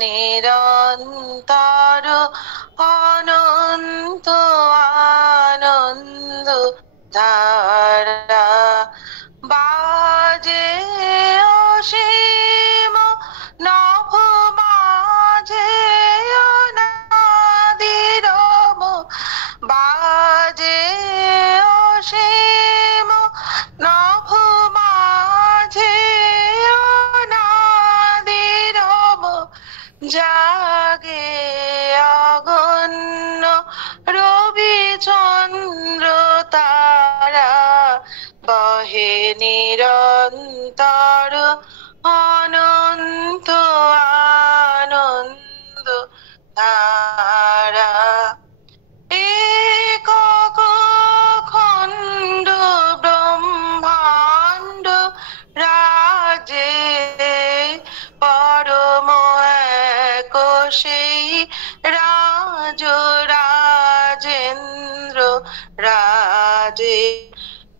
নিরন্তর অনন্ত আনন্দ ধারা বাজে অসীম নভ মাঝে অনাদিরম বাজে অসীম নভ মাঝে অনাদিরম জাগে অগণ্য রবি চন্দ্র তারা বহে নিরন্তর অনন্ত আনন্দ ধারা একক খণ্ড ব্রহ্মাণ্ড রাজে পরম এক সেই রাজ রাজেন্দ্র রাজে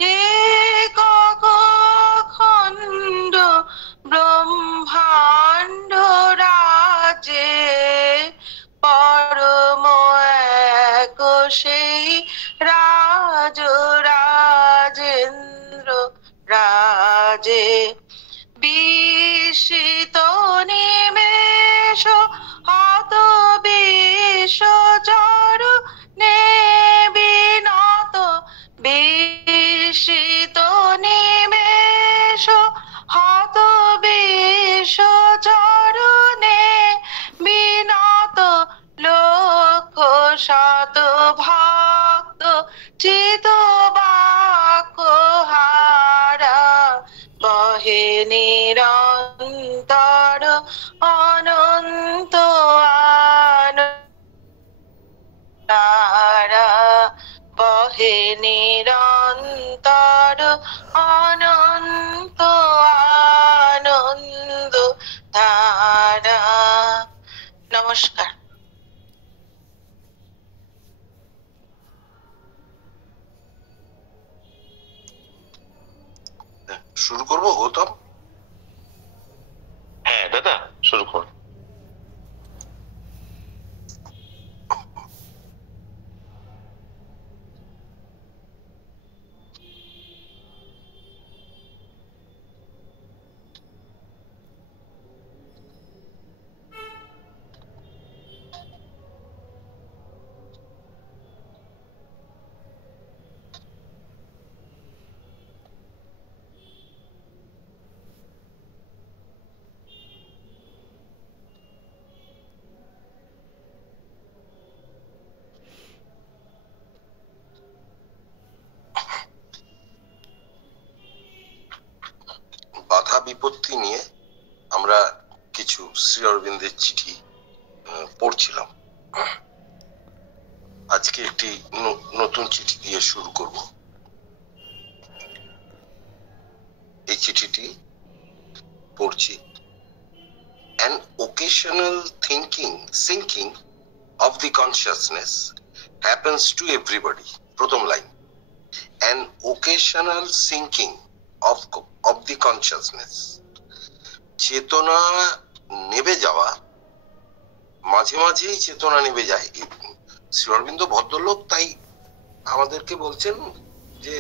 একক খণ্ড ব্রহ্মাণ্ড রাজে পরম এক সেই রাজ রাজেন্দ্র রাজে বিস্মিত নিমেষ হত বিষ চরণে বিনত বিস্মিত নিমেষ হত বিষ চরণে বিনত লক্ষ শত ভক্ত চিত বাক্য হারা বহে নিরন্তর অনন্ত আনন্দ বহে নিরন্তর অনন্ত আনন্দ ধারা। নমস্কার। শুরু করবো গৌতম? হ্যাঁ দাদা, শুরু করুন। বাধা বিপত্তি নিয়ে আমরা কিছু শ্রী অরবিন্দের চিঠি পড়ছিলাম। আজকে একটি নতুন চিঠি দিয়ে শুরু করব। এই চিঠিটি পড়ছি। An occasional sinking of the consciousness happens to everybody. প্রথম line, an occasional sinking of the consciousness, চেতনা নেবে যাওয়া, মাঝে মাঝেই চেতনা নেবে যায়। শ্রী অরবিন্দ ভদ্রলোক, তাই আমাদেরকে বলছেন যে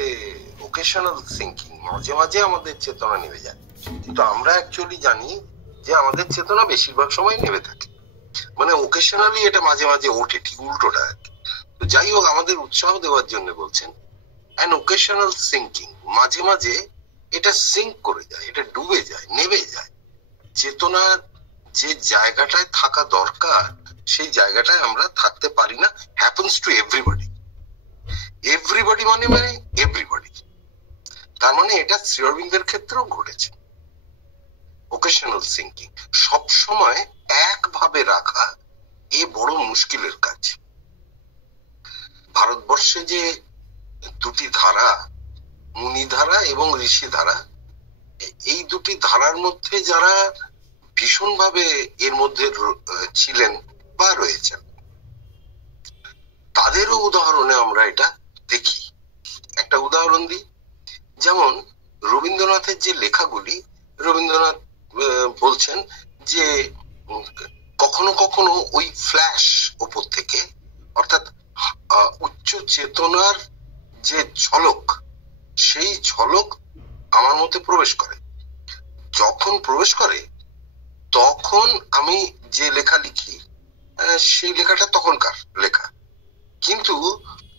ওকেশনাল সিঙ্কিং, মাঝে মাঝে আমাদের চেতনা নেবে যায়। কিন্তু আমরা অ্যাকচুয়ালি জানি যে আমাদের চেতনা বেশিরভাগ সময় নেবে থাকে, মানে ওকেশনালি এটা মাঝে মাঝে ওঠে, ঠিক উল্টোটা আর কি। তো যাই হোক, আমাদের উৎসাহ দেওয়ার জন্য বলছেন অ্যান ওকেশনাল সিঙ্কিং, মাঝে মাঝে এটা সিঙ্ক করে যায়, এটা ডুবে যায়, নেবে যায়। চেতনার যে জায়গাটায় থাকা দরকার সেই জায়গাটায় আমরা থাকতে পারি না। Happens to everybody. এভরিবডি মানে এভরিবডি, তার মানে এটা শ্রী অরবিন্দের ক্ষেত্রেও ঘটেছে। ওকেশনাল সিঙ্কিং সব সময় একভাবে রাখা এ বড় মুশকিলের কাজ। ভারতবর্ষে যে দুটি ধারা, মুনিধারা এবং ঋষি ধারা, এই দুটি ধারার মধ্যে যারা ভীষণভাবে এর মধ্যে ছিলেন বা রয়েছেন, তাদেরও উদাহরণে আমরা এটা দেখি। একটা উদাহরণ দিই, যেমন রবীন্দ্রনাথের যে লেখাগুলি, রবীন্দ্রনাথ বলছেন যে কখনো কখনো ওই ফ্ল্যাশ ওপর থেকে, অর্থাৎ উচ্চ চেতনার যে ঝলক, সেই ঝলক আমার মধ্যে প্রবেশ করে। যখন প্রবেশ করে তখন আমি যে লেখা লিখি, সেই লেখাটা তখনকার লেখা, কিন্তু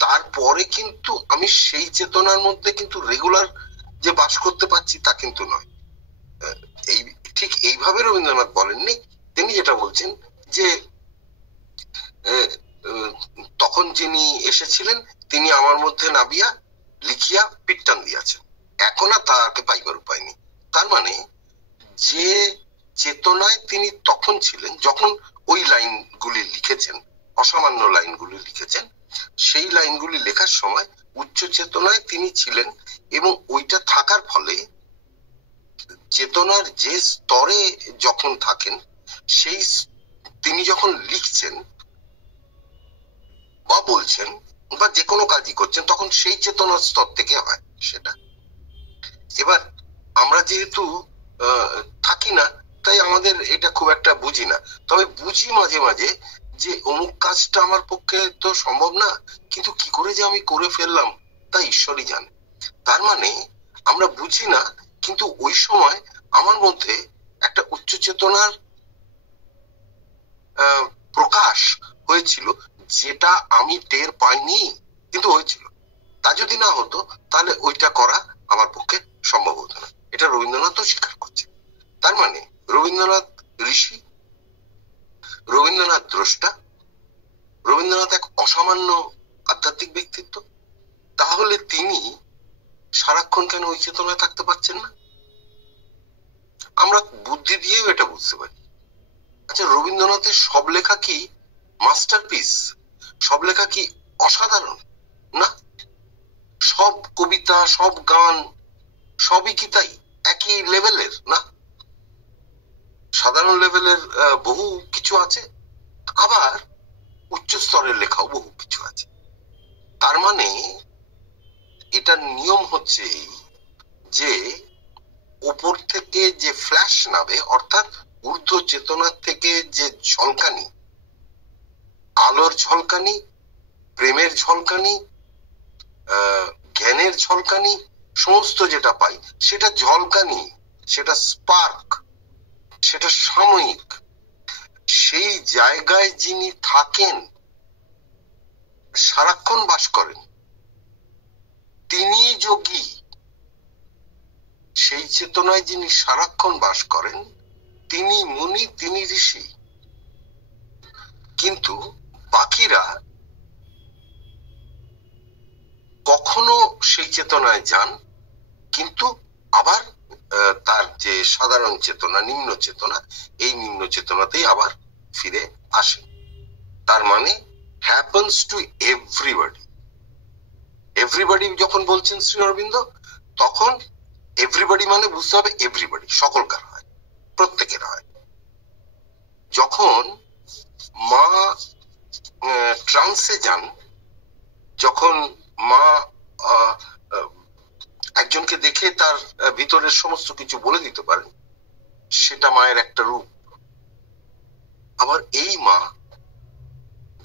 তারপরে কিন্তু আমি সেই চেতনার মধ্যে কিন্তু রেগুলার যে বাস করতে পারছি তা কিন্তু নয়। এই ঠিক এইভাবে রবীন্দ্রনাথ বলেননি। তিনি যেটা বলছেন যে তখন যিনি এসেছিলেন তিনি আমার মধ্যে নাবিয়া লিখিয়া পিট্টান দিয়াছেন, এখন আর তাকে পাইবার উপায় নেই। তার মানে যে চেতনায় তিনি তখন ছিলেন, যখন ওই লাইনগুলি লিখেছেন, অসামান্য লাইনগুলি লিখেছেন, সেই লাইনগুলি লেখার সময় উচ্চ চেতনায় তিনি ছিলেন, এবং ওইটা থাকার ফলে চেতনার যে স্তরে যখন থাকেন, সেই তিনি যখন লিখছেন বা বলছেন বা যে কোনো কাজই করছেন, তখন সেই চেতনার স্তর থেকে হয় সেটা। এবার আমরা যেহেতু থাকি না, তাই আমাদের এটা খুব একটা বুঝি না। তবে বুঝি মাঝে মাঝে যে অমুক কাজটা আমার পক্ষে তো সম্ভব না, কিন্তু কি করে যে আমি করে ফেললাম তা ঈশ্বরই জানে। তার মানে আমরা বুঝি না, কিন্তু ওই সময় আমার মধ্যে একটা উচ্চ চেতনার প্রকাশ হয়েছিল, যেটা আমি টের পাইনি, কিন্তু হয়েছিল। তা যদি না হতো তাহলে ওইটা করা আমার পক্ষে সম্ভব হতো না। এটা রবীন্দ্রনাথও স্বীকার করছে। তার মানে রবীন্দ্রনাথ ঋষি, রবীন্দ্রনাথ দ্রষ্টা, রবীন্দ্রনাথ এক অসামান্য আধ্যাত্মিক ব্যক্তিত্ব। তাহলে তিনি সারাক্ষণ কেন ওই চেতনায় থাকতে পারছেন না? আমরা বুদ্ধি দিয়েও এটা বুঝতে পারি। আচ্ছা, রবীন্দ্রনাথের সব লেখা কি মাস্টারপিস? সব লেখা কি অসাধারণ? না। সব কবিতা, সব গান, সবই কি তাই একই লেভেলের? না, সাধারণ লেভেলের বহু কিছু আছে, আবার উচ্চ স্তরের লেখাও বহু কিছু আছে। তার মানে এটার নিয়ম হচ্ছে যে উপর থেকে যে ফ্ল্যাশ নাবে, অর্থাৎ ঊর্ধ্ব চেতনার থেকে যে ঝলকানি, আলোর ঝলকানি, প্রেমের ঝলকানি, জ্ঞানের ঝলকানি, সমস্ত যেটা পাই সেটা ঝলকানি, সেটা স্পার্ক, সেটা সাময়িক। সেই জায়গায় যিনি থাকেন, সারাক্ষণ বাস করেন, তিনি যোগী। সেই চেতনায় যিনি সারাক্ষণ বাস করেন তিনি মুনি, তিনি ঋষি। কিন্তু বাকিরা কখনো সেই চেতনায় যান, কিন্তু আবার তার যে সাধারণ চেতনা, নিম্ন চেতনা, এই নিম্ন চেতনাতেই আবার ফিরে আসেন। তার মানে হ্যাপেন্স টু এভরিবডি। এভরিবডি যখন বলছেন শ্রী অরবিন্দ, তখন এভরিবডি মানে বুঝতে হবে এভরিবডি, সকলকার হয়, প্রত্যেকের হয়। যখন মা ট্রান্সে যান, যখন মা একজনকে দেখে তার ভিতরের সমস্ত কিছু বলে দিতে পারেন, সেটা মায়ের একটা রূপ। আবার এই মা,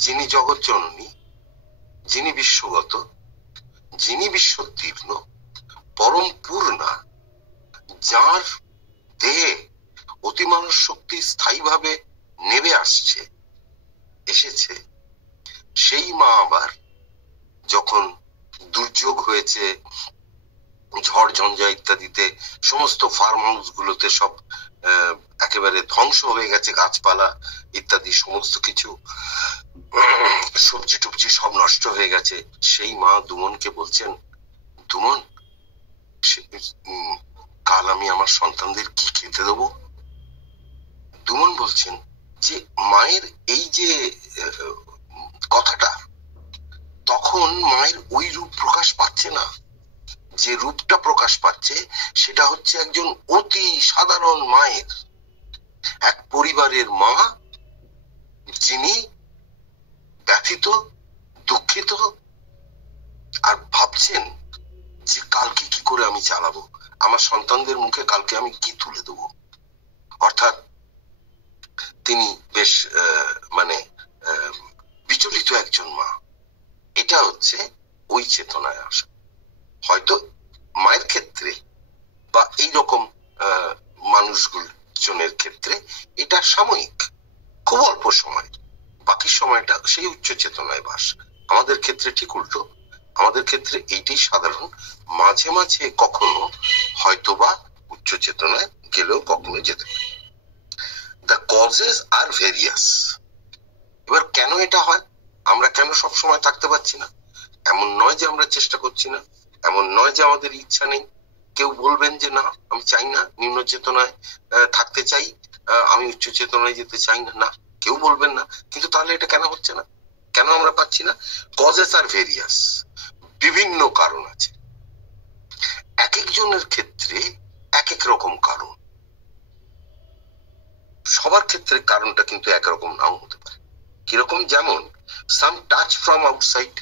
যিনি জগৎ জননী, যিনি বিশ্বগত, যিনি বিশ্বতীর্ণ, পরম পূর্ণা, যার দেহে অতিমানব শক্তি স্থায়ীভাবে নেমে এসেছে, সেই মা আবার যখন দুর্যোগ হয়েছে, ঝড় ঝঞ্ঝা ইত্যাদিতে সমস্ত ফার্ম হাউস গুলোতে সব একেবারে ধ্বংস হয়ে গেছে, গাছপালা ইত্যাদি সমস্ত কিছু, সবজি টুবজি সব নষ্ট হয়ে গেছে, সেই মা দুমনকে বলছেন, দুমন, কাল আমি আমার সন্তানদের কি খেতে দেবো? দুমন বলছেন যে মায়ের এই যে কথাটা, তখন মায়ের ওই রূপ প্রকাশ পাচ্ছে না। যে রূপটা প্রকাশ পাচ্ছে সেটা হচ্ছে একজন অতি সাধারণ মায়ের, এক পরিবারের মা, যিনি ব্যথিত, দুঃখিত, আর ভাবছেন যে কালকে কি করে আমি চালাবো, আমার সন্তানদের মুখে কালকে আমি কি তুলে দেবো। অর্থাৎ তিনি বেশ মানে বিচলিত একজন মা, এটা হচ্ছে ওই চেতনায় আসা। হয়তো মায়ের ক্ষেত্রে বা এইরকম মানুষজনের ক্ষেত্রে এটা সাময়িক, খুব অল্প সময়, বাকি সময়টা সেই উচ্চ চেতনায় বাস। আমাদের ক্ষেত্রে ঠিক উল্টো, আমাদের ক্ষেত্রে এইটাই সাধারণ, মাঝে মাঝে কখনো হয়তোবা উচ্চ চেতনায় গেলেও কখনো যেতে পারে। The causes are various. এবার কেন এটা হয়, আমরা কেন সব সময় থাকতে পারছি না? এমন নয় যে আমরা চেষ্টা করছি না, এমন নয় যে আমাদের ইচ্ছা নেই। কেউ বলবেন যে না আমি চাই না, নিম্ন চেতনায় থাকতে চাই, আমি উচ্চ চেতনায় যেতে চাই না, না কেউ বলবেন না। কিন্তু তাহলে এটা কেন হচ্ছে না, কেন আমরা পাচ্ছি না? কজেস আর ভেরিয়াস, বিভিন্ন কারণ আছে। এক একজনের ক্ষেত্রে এক এক রকম কারণ, সবার ক্ষেত্রে কারণটা কিন্তু একরকম নাও হতে পারে। কিরকম? যেমন সাম টাচ ফ্রম আউটসাইড,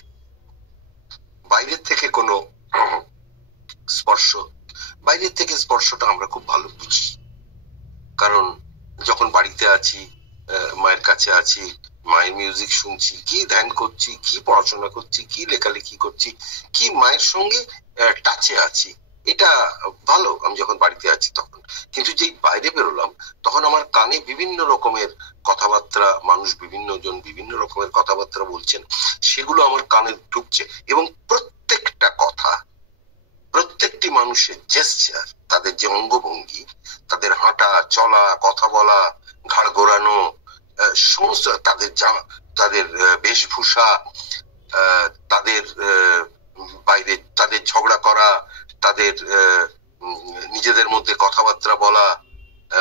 বাইরের থেকে কোনো স্পর্শ। বাইরের থেকে স্পর্শটা আমরা খুব ভালো বুঝি, কারণ যখন বাড়িতে আছি, মায়ের কাছে আছি, মায়ের মিউজিক শুনছি, কি ধ্যান করছি, কি পড়াশোনা করছি, কি লেখালেখি করছি, কি মায়ের সঙ্গে টাচে আছি, এটা ভালো আমি যখন বাড়িতে আছি তখন। কিন্তু যেই বাইরে বেরোলাম তখন আমার কানে বিভিন্ন রকমের কথাবার্তা, মানুষ বিভিন্ন জন বিভিন্ন রকমের কথাবার্তা বলছেন, সেগুলো আমার কানে ঢুকছে। এবং প্রত্যেকটা কথা, প্রত্যেকটি মানুষের জেস্চার, তাদের যে অঙ্গভঙ্গি, তাদের হাঁটা চলা, কথা বলা, ঘাড় ঘোরানো, সমস্ত তাদের বেশভূষা, তাদের বাইরে তাদের ঝগড়া করা, তাদের নিজেদের মধ্যে কথাবার্তা বলা,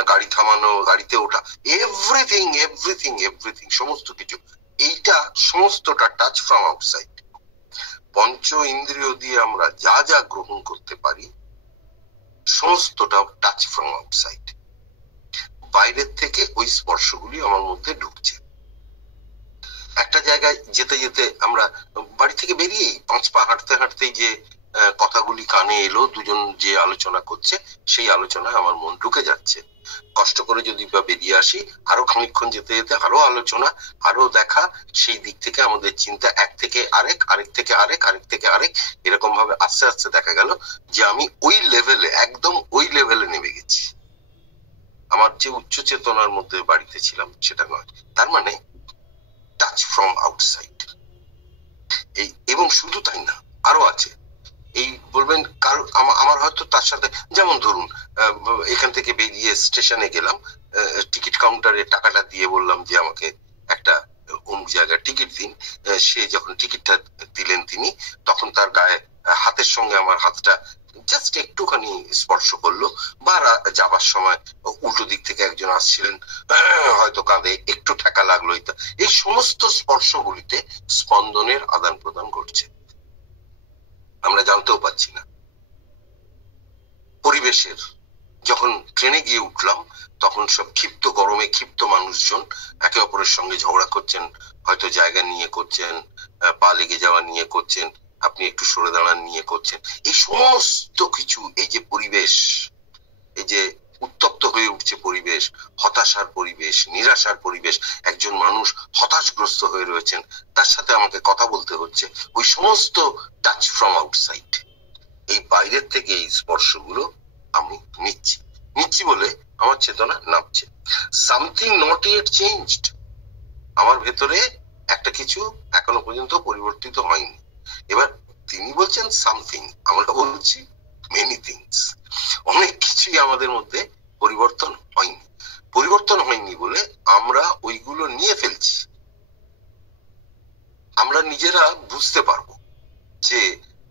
গাড়ি থামানো, গাড়িতে ওঠা, এভরিথিং এভরিথিং এভরিথিং, সমস্ত কিছু, এইটা সমস্তটা টাচ ফ্রম আউটসাইড। পঞ্চ ইন্দ্রিয় দিয়ে আমরা যা যা গ্রহণ করতে পারি সমস্তটা টাচ ফ্রম আউটসাইড। বাইরের থেকে ওই স্পর্শগুলি আমার মধ্যে ঢুকছে। একটা জায়গায় যেতে যেতে আমরা বাড়ি থেকে বেরিয়ে 5 পা হাঁটতে হাঁটতেই যে কথাগুলি কানে এলো, দুজন যে আলোচনা করছে সেই আলোচনায় আমার মন ঢুকে যাচ্ছে। কষ্ট করে যদি বা বেরিয়ে আসি, আরো খানিকক্ষণ যেতে যেতে আরো আলোচনা, আরো দেখা, সেই দিক থেকে আমাদের চিন্তা এক থেকে আরেক, আরেক থেকে আরেক, আরেক থেকে আরেক, এরকম ভাবে আস্তে আস্তে দেখা গেল যে আমি ওই লেভেলে, একদম ওই লেভেলে নেমে গেছি। আমার যে উচ্চ চেতনার মধ্যে বাড়িতে ছিলাম সেটা নয়। তার মানে টাচ ফ্রম আউটসাইড। এই, এবং শুধু তাই না, আরো আছে। এই বলবেন কারো, আমার হয়তো তার সাথে, যেমন ধরুন এখান থেকে বেরিয়ে স্টেশনে গেলাম, টিকিট কাউন্টারে টাকাটা দিয়ে বললাম যে আমাকে একটা অমুক জায়গায় টিকিট দিন। সে যখন টিকিটটা দিলেন তিনি, তখন তার গায়ে হাতের সঙ্গে আমার হাতটা জাস্ট একটুখানি স্পর্শ করলো, বা যাবার সময় উল্টো দিক থেকে একজন আসছিলেন, হয়তো কাঁধে একটু ঠেকা লাগলো। এই সমস্ত স্পর্শগুলিতে স্পন্দনের আদান প্রদান ঘটছে, আমরা জানতেও পারছি না। পরিবেশের, যখন ট্রেনে গিয়ে উঠলাম তখন সব ক্ষিপ্ত গরমে ক্ষিপ্ত মানুষজন একে অপরের সঙ্গে ঝগড়া করছেন, হয়তো জায়গা নিয়ে করছেন, পা লেগে যাওয়া নিয়ে করছেন, আপনি একটু সরে দাঁড়ান নিয়ে করছেন। এই সমস্ত কিছু, এই যে পরিবেশ, এই যে উত্তপ্ত হয়ে উঠছে পরিবেশ, হতাশার পরিবেশ, নিরাশার পরিবেশ, একজন মানুষ হতাশগ্রস্ত হয়ে রয়েছেন, তার সাথে আমাকে কথা বলতে হচ্ছে, ওই সমস্ত টাচ ফ্রম আউটসাইড। এই বাইরের থেকে এই স্পর্শগুলো আমি নিচ্ছি বলে আমার চেতনা নামছে। সামথিং নট ইয়েট চেঞ্জড, আমার ভেতরে একটা কিছু এখনো পর্যন্ত পরিবর্তিত হয়নি। এবার তিনি বলছেন সামথিং, আমরা বলছি মেনি থিংস। অনেক কিছুই আমাদের মধ্যে পরিবর্তন হয়নি। পরিবর্তন হয়নি বলে আমরা ওইগুলো নিয়ে ফেলছি। আমরা নিজেরা বুঝতে পারবো যে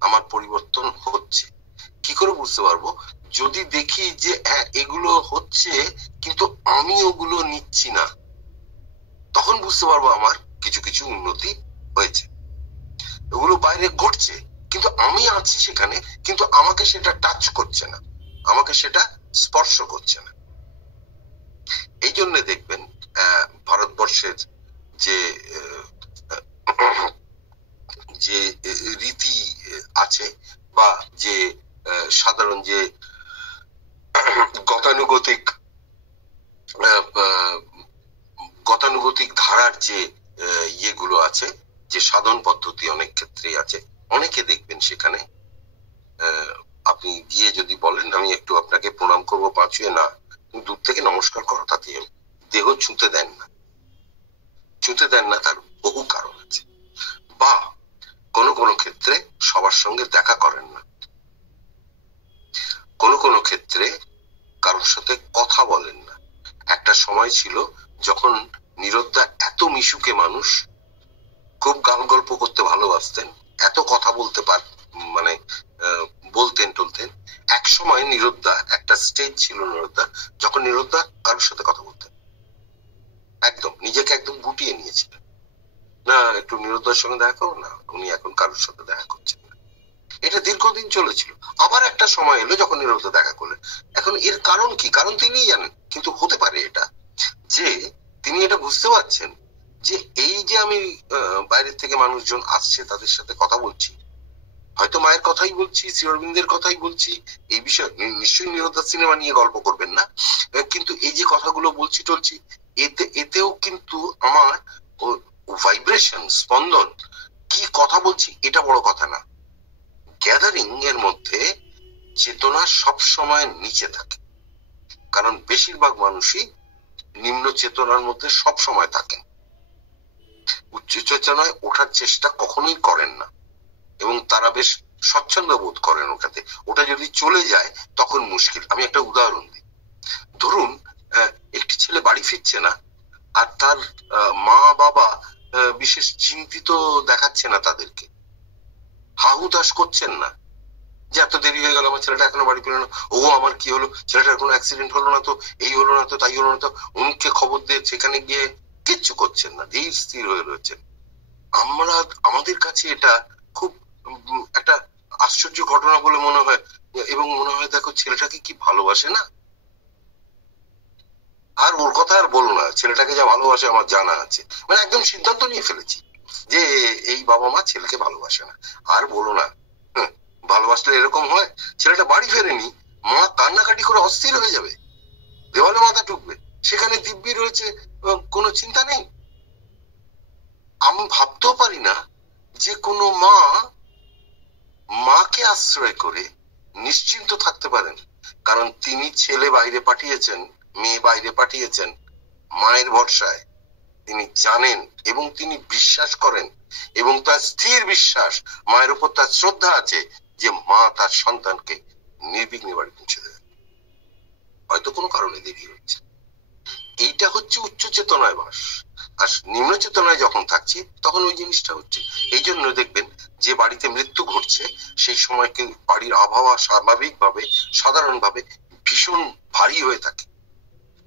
আমার পরিবর্তন হচ্ছে। কি করে বুঝতে পারবো? যদি দেখি যে এগুলো হচ্ছে কিন্তু আমি ওগুলো নিচ্ছি না, তখন বুঝতে পারবো আমার কিছু কিছু উন্নতি হয়েছে। ওগুলো বাইরে ঘটছে কিন্তু আমি আছি সেখানে, কিন্তু আমাকে সেটা টাচ করছে না, আমাকে সেটা স্পর্শ করছে না। এই জন্য দেখবেন ভারতবর্ষের যে যে রীতি আছে, বা যে সাধারণ যে গতানুগতিক গতানুগতিক ধারার যে ইয়েগুলো আছে, যে সাধন পদ্ধতি অনেক ক্ষেত্রেই আছে, অনেকে দেখবেন সেখানে আপনি গিয়ে যদি বলেন আমি একটু আপনাকে প্রণাম করবো পা ছুঁয়ে, না, তুমি দূর থেকে নমস্কার করো, তাতে দেহ ছুঁতে দেন না। তার বহু কারণ আছে। বা কোনো ক্ষেত্রে সবার সঙ্গে দেখা করেন না, কোনো ক্ষেত্রে কারোর সাথে কথা বলেন না। একটা সময় ছিল যখন নিরোদ্ধা এত মিশুকে মানুষ, খুব গান গল্প করতে ভালোবাসতেন, এত কথা বলতে মানে বলতেন টলতেন। এক সময় নিরোদ্ধা একটা স্টেজ ছিল নিরোদ্ধা, যখন নিরোদ্ধা কারোর সাথে কথা বলতেন, একদম নিজেকে একদম গুটিয়ে নিয়েছিলেন। না, একটু নিরোদ্ধার সঙ্গে দেখা করো না, উনি এখন কারোর সাথে দেখা করছেন না। এটা দীর্ঘদিন চলেছিল। আবার একটা সময় এলো যখন নিরোদ্ধা দেখা করলেন। এখন এর কারণ কি? কারণ তিনিই জানেন। কিন্তু হতে পারে এটা যে তিনি এটা বুঝতে পারছেন যে এই যে আমি বাইরের থেকে মানুষজন আসছে, তাদের সাথে কথা বলছি, হয়তো মায়ের কথাই বলছি, শ্রী অরবিন্দের কথাই বলছি, এই বিষয়ে নিশ্চয়ই নিরোদ্ধা সিনেমা নিয়ে গল্প করবেন না, কিন্তু এই যে কথাগুলো বলছি টলছি, এতেও কিন্তু আমার ভাইব্রেশন, স্পন্দন, কি কথা বলছি এটা বড় কথা না। গ্যাদারিং এর মধ্যে চেতনা সব সময় নিচে থাকে, কারণ বেশিরভাগ মানুষই নিম্ন চেতনার মধ্যে সব সময় থাকেন, উচ্চ চেতনায় ওঠার চেষ্টা কখনোই করেন না, এবং তারা বেশ স্বচ্ছন্দ বোধ করেন ওটাতে। ওটা যদি চলে যায় তখন মুশকিল। আমি একটা উদাহরণ দিই। ধরুন একটি ছেলে বাড়ি ফিরছে না, আর তার মা বাবা বিশেষ চিন্তিত দেখাচ্ছে না, তাদেরকে হাহুতাশ করছেন না যে এত দেরি হয়ে গেল, আমার ছেলেটা এখনো বাড়ি ফিরলো না, ও আমার কি হলো, ছেলেটার কোনো অ্যাক্সিডেন্ট হলো না তো, এই হলো না তো, তাই হলো না তো, উনকে খবর দিয়ে সেখানে গিয়ে কিচ্ছু করছেন না, ধীর স্থির হয়ে রয়েছেন। আমাদের কাছে এটা খুব একটা আশ্চর্য ঘটনা বলে মনে হয়, এবং মনে হয় দেখো ছেলেটাকে কি ভালোবাসে না। আর ওর কথা আর বলো না, ছেলেটাকে যা ভালোবাসে আমার জানা আছে, মানে একদম সিদ্ধান্ত নিয়ে ফেলেছি যে এই বাবা মা ছেলেকে ভালোবাসে না। আর বলো না, ভালোবাসলে এরকম হয়, ছেলেটা বাড়ি ফেরেনি, মা কান্নাকাটি করে অস্থির হয়ে যাবে, দেওয়ালে মাথা ঠুকবে, সেখানে দিব্যি রয়েছে, কোনো চিন্তা নেই। আমি ভাবতেও পারি না যে কোনো মাকে আশ্রয় করে নিশ্চিন্ত থাকতে পারেন, কারণ তিনি ছেলে বাইরে পাঠিয়েছেন, মেয়ে বাইরে পাঠিয়েছেন মায়ের ভরসায়। তিনি জানেন এবং তিনি বিশ্বাস করেন, এবং তার স্থির বিশ্বাস, মায়ের উপর তার শ্রদ্ধা আছে যে মা তার সন্তানকে নির্বিঘ্নে বাড়ি পৌঁছে দেবে। হয়তো কোনো কারণে দেরি হচ্ছে। এইটা হচ্ছে উচ্চ চেতনায় বাস। আর নিম্ন চেতনায় যখন থাকছি তখন ওই জিনিসটা হচ্ছে। এই জন্য দেখবেন যে বাড়িতে মৃত্যু ঘটছে, সেই সময় কিন্তু বাড়ির আবহাওয়া স্বাভাবিকভাবে, সাধারণভাবে ভীষণ ভারী হয়ে থাকে।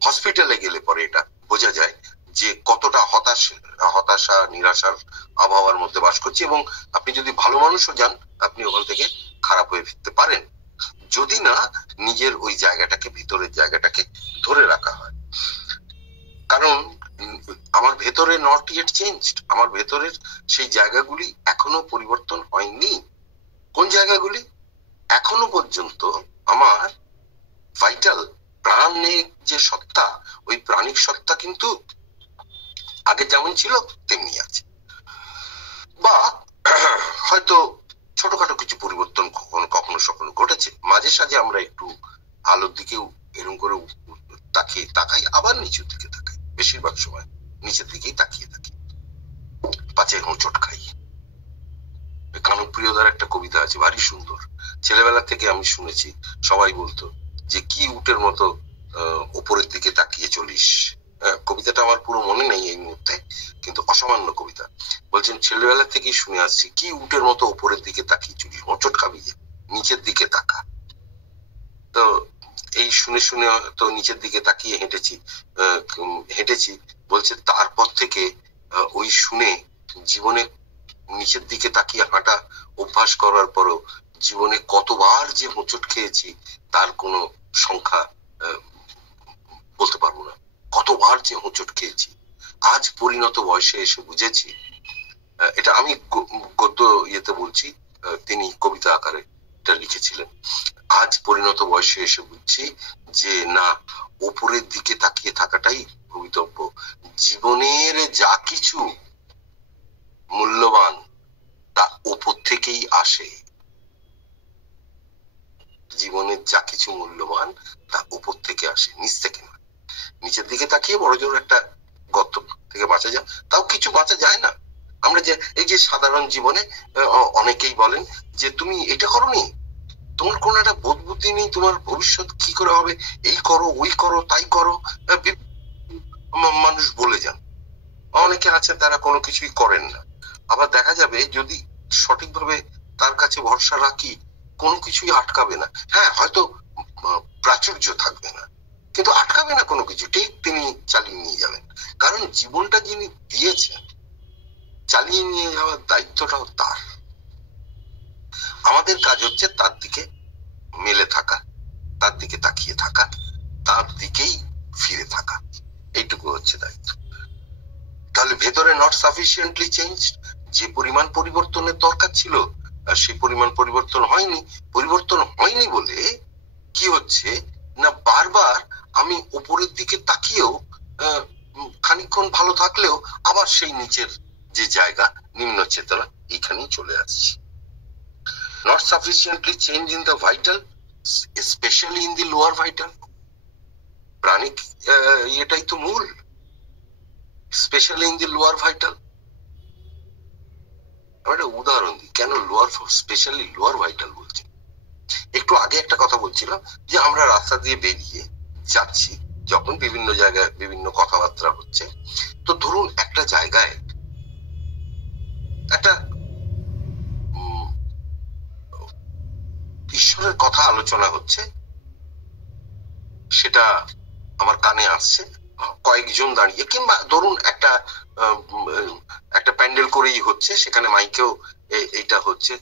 হসপিটালে গেলে পরে এটা বোঝা যায় যে কতটা হতাশা নিরাশার আবহাওয়ার মধ্যে বাস করছি। এবং আপনি যদি ভালো মানুষও যান, আপনি ওখান থেকে খারাপ হয়ে ফিরতে পারেন, যদি না নিজের ওই জায়গাটাকে, ভিতরের জায়গাটাকে ধরে রাখা হয়। কারণ আমার ভেতরে নট ইয়েট চেঞ্জড, আমার ভেতরের সেই জায়গাগুলি এখনো পরিবর্তন হয়নি। কোন জায়গাগুলি? এখনো পর্যন্ত আমার ভাইটাল প্রাণিক যে সত্তা, ওই প্রাণিক সত্তা কিন্তু আগে যেমন ছিল তেমনি আছে। বা হয়তো ছোটখাটো কিছু পরিবর্তন কখনো কখনো ঘটেছে, মাঝে সাঝে আমরা একটু আলোর দিকেও এরকম করে তাকাই, আবার নিচের দিকে তাকাই, বেশিরভাগ সময় নিচের দিকেই তাকিয়ে থাকি, পাছে হোঁচট খাই। কানুপ্রিয়দার একটা কবিতা আছে, ভারী সুন্দর, ছেলেবেলা থেকে আমি শুনেছি, সবাই বলতো যে কি উটের মতো উপরের দিকে তাকিয়ে চলিস। কবিতাটা আমার পুরো মনে নেই এই মুহূর্তে, কিন্তু অসামান্য কবিতা। বলছেন ছেলেবেলা থেকেই শুনে আসছি, কি উটের মতো উপরের দিকে তাকিয়ে চলিস, হোঁচট খাবি যে, নিচের দিকে তাকা। তো এই শুনে শুনে তো নিচের দিকে তাকিয়ে হেঁটেছি। বলছে তারপর থেকে ওই শুনে জীবনে নিচের দিকে তাকিয়ে হাঁটা অভ্যাস করার পরও জীবনে কতবার যে হোঁচট খেয়েছি তার কোনো সংখ্যা বলতে পারবো না, কতবার যে হোঁচট খেয়েছি। আজ পরিণত বয়সে এসে বুঝেছি, এটা আমি গদ্য ইয়েতে বলছি, তিনি কবিতা আকারে এটা লিখেছিলেন। আজ পরিণত বয়সে এসে বুঝছি যে না, উপরের দিকে তাকিয়ে থাকাটাই ভবিতব্য। জীবনের যা কিছু মূল্যবান তা উপর থেকেই আসে। জীবনের যা কিছু মূল্যবান তা উপর থেকে আসে, নিচ থেকে না। নিচের দিকে তাকিয়ে বড় জোর একটা গর্ত থেকে বাঁচা যায়, তাও কিছু বাঁচা যায় না। আমরা যে এই যে সাধারণ জীবনে অনেকেই বলেন যে তুমি এটা করোনি, তোমার কোন একটা বোধ বুদ্ধি নেই, তোমার ভবিষ্যৎ কি করে হবে, এই করো ওই করো তাই করো, মানুষ বলে যান। অনেকে আছে তারা কোনো কিছুই করেন না। আবার দেখা যাবে যদি সঠিকভাবে তার কাছে ভরসা রাখি, কোনো কিছুই আটকাবে না। হ্যাঁ, হয়তো প্রাচুর্য থাকবে না, কিন্তু আটকাবে না কোনো কিছু, ঠিক তিনি চালিয়ে নিয়ে যাবেন। কারণ জীবনটা যিনি দিয়েছেন, চালিয়ে নিয়ে যাওয়ার দায়িত্বটাও তার। আমাদের কাজ হচ্ছে তার দিকে মেলে থাকা, তার দিকে তাকিয়ে থাকা, তার দিকেই ফিরে থাকা, এইটুকু হচ্ছে দায়িত্ব। তাহলে ভেতরে নট সাফিসিয়েন্টলি চেঞ্জ, যে পরিমাণ পরিবর্তনের দরকার ছিল সেই পরিমাণ পরিবর্তন হয়নি। পরিবর্তন হয়নি বলে কি হচ্ছে না, বারবার আমি উপরের দিকে তাকিয়েও খানিকক্ষণ ভালো থাকলেও আবার সেই নিচের যে জায়গা, নিম্ন চেতনা, এখানেই চলে আসছি। Not sufficiently change in the vital, specially in the lower vital. প্রাণিক এটাই তো মূল, specially in the lower vital. একটা উদাহরণ দিই, কেন লোয়ার, স্পেশালি লোয়ার ভাইটাল বলছি। একটু আগে একটা কথা বলছিলাম যে আমরা রাস্তা দিয়ে বেরিয়ে যাচ্ছি, যখন বিভিন্ন জায়গায় বিভিন্ন কথাবার্তা হচ্ছে, তো ধরুন একটা জায়গায় একটা ঈশ্বরের কথা আলোচনা হচ্ছে, সেটা আমার কানে আসছে, কয়েকজন দাঁড়িয়ে, কিংবা ধরুন একটা প্যান্ডেল করেই হচ্ছে, সেখানে মাইকেও এইটা হচ্ছে।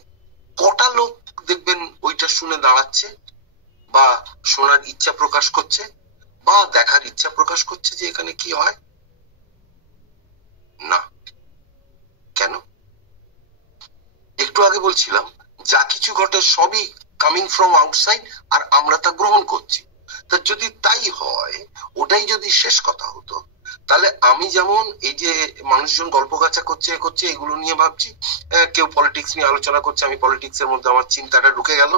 কটা লোক দেখবেন ওইটা শুনে দাঁড়াচ্ছে, বা শোনার ইচ্ছা প্রকাশ করছে, বা দেখার ইচ্ছা প্রকাশ করছে যে এখানে কি হয়? না। কেন? একটু আগে বলছিলাম যা কিছু ঘটে সবই কামিং ফ্রম আউটসাইড, আর আমরা তা গ্রহণ করছি। তা যদি তাই হয়, ওটাই যদি শেষ কথা হতো, তাহলে আমি যেমন এই যে মানুষজন গল্প গাছা করছে এগুলো নিয়ে ভাবছি, কেউ পলিটিক্স নিয়ে আলোচনা করছে, আমি পলিটিক্স এর মধ্যে আমার চিন্তাটা ঢুকে গেল,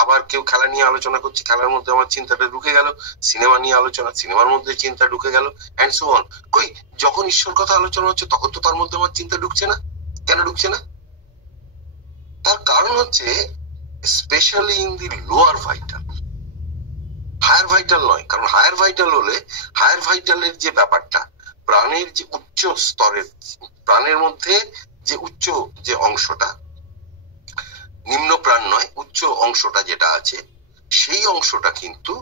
আবার কেউ খেলা নিয়ে আলোচনা করছে, খেলার মধ্যে আমার চিন্তাটা ঢুকে গেল, সিনেমা নিয়ে আলোচনা, সিনেমার মধ্যে চিন্তা ঢুকে গেল, এন্ড সো অন। কই, যখন ঈশ্বর কথা আলোচনা হচ্ছে তখন তো তার মধ্যে আমার চিন্তা ঢুকছে না। কেন ঢুকছে না? তার কারণ হচ্ছে specially in the lower vital, higher vital নয়। কারণ হায়ার ভাইটাল হলে, হায়ার ভাইটালের যে ব্যাপারটা, প্রাণের যে উচ্চ স্তরের, প্রাণের মধ্যে যে উচ্চ যে অংশটা, নিম্ন প্রাণ নয়, উচ্চ অংশটা যেটা আছে, সেই অংশটা কিন্তু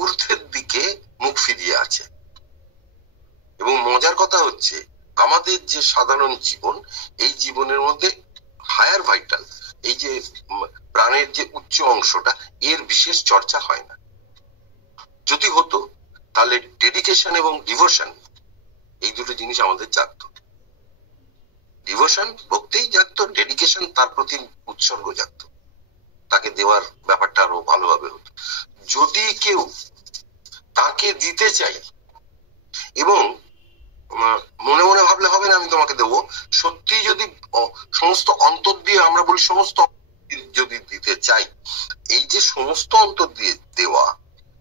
ঊর্ধ্বের দিকে মুখ ফিরিয়ে আছে। এবং মজার কথা হচ্ছে, আমাদের যে সাধারণ জীবন, এই জীবনের মধ্যে হায়ার ভাইটাল, এই যে প্রাণের যে উচ্চ অংশটা, এর বিশেষ চর্চা হয় না। যদি হতো তাহলে ডেডিকেশন এবং ডিভোশন, এই দুটো জিনিস আমাদের জাগতো। ডিভোশন ভক্তিই জাগতো, ডেডিকেশন তার প্রতি উৎসর্গ জাগতো, তাকে দেওয়ার ব্যাপারটা আরো ভালোভাবে হতো। যদি কেউ তাকে দিতে চাই, এবং মনে মনে ভাবলে হবে না আমি তোমাকে দেবো, সত্যি যদি সমস্ত অন্তর দিয়ে, আমরা বলি সমস্ত যদি দিতে চাই, এই যে সমস্ত অন্তর দিয়ে দেওয়া,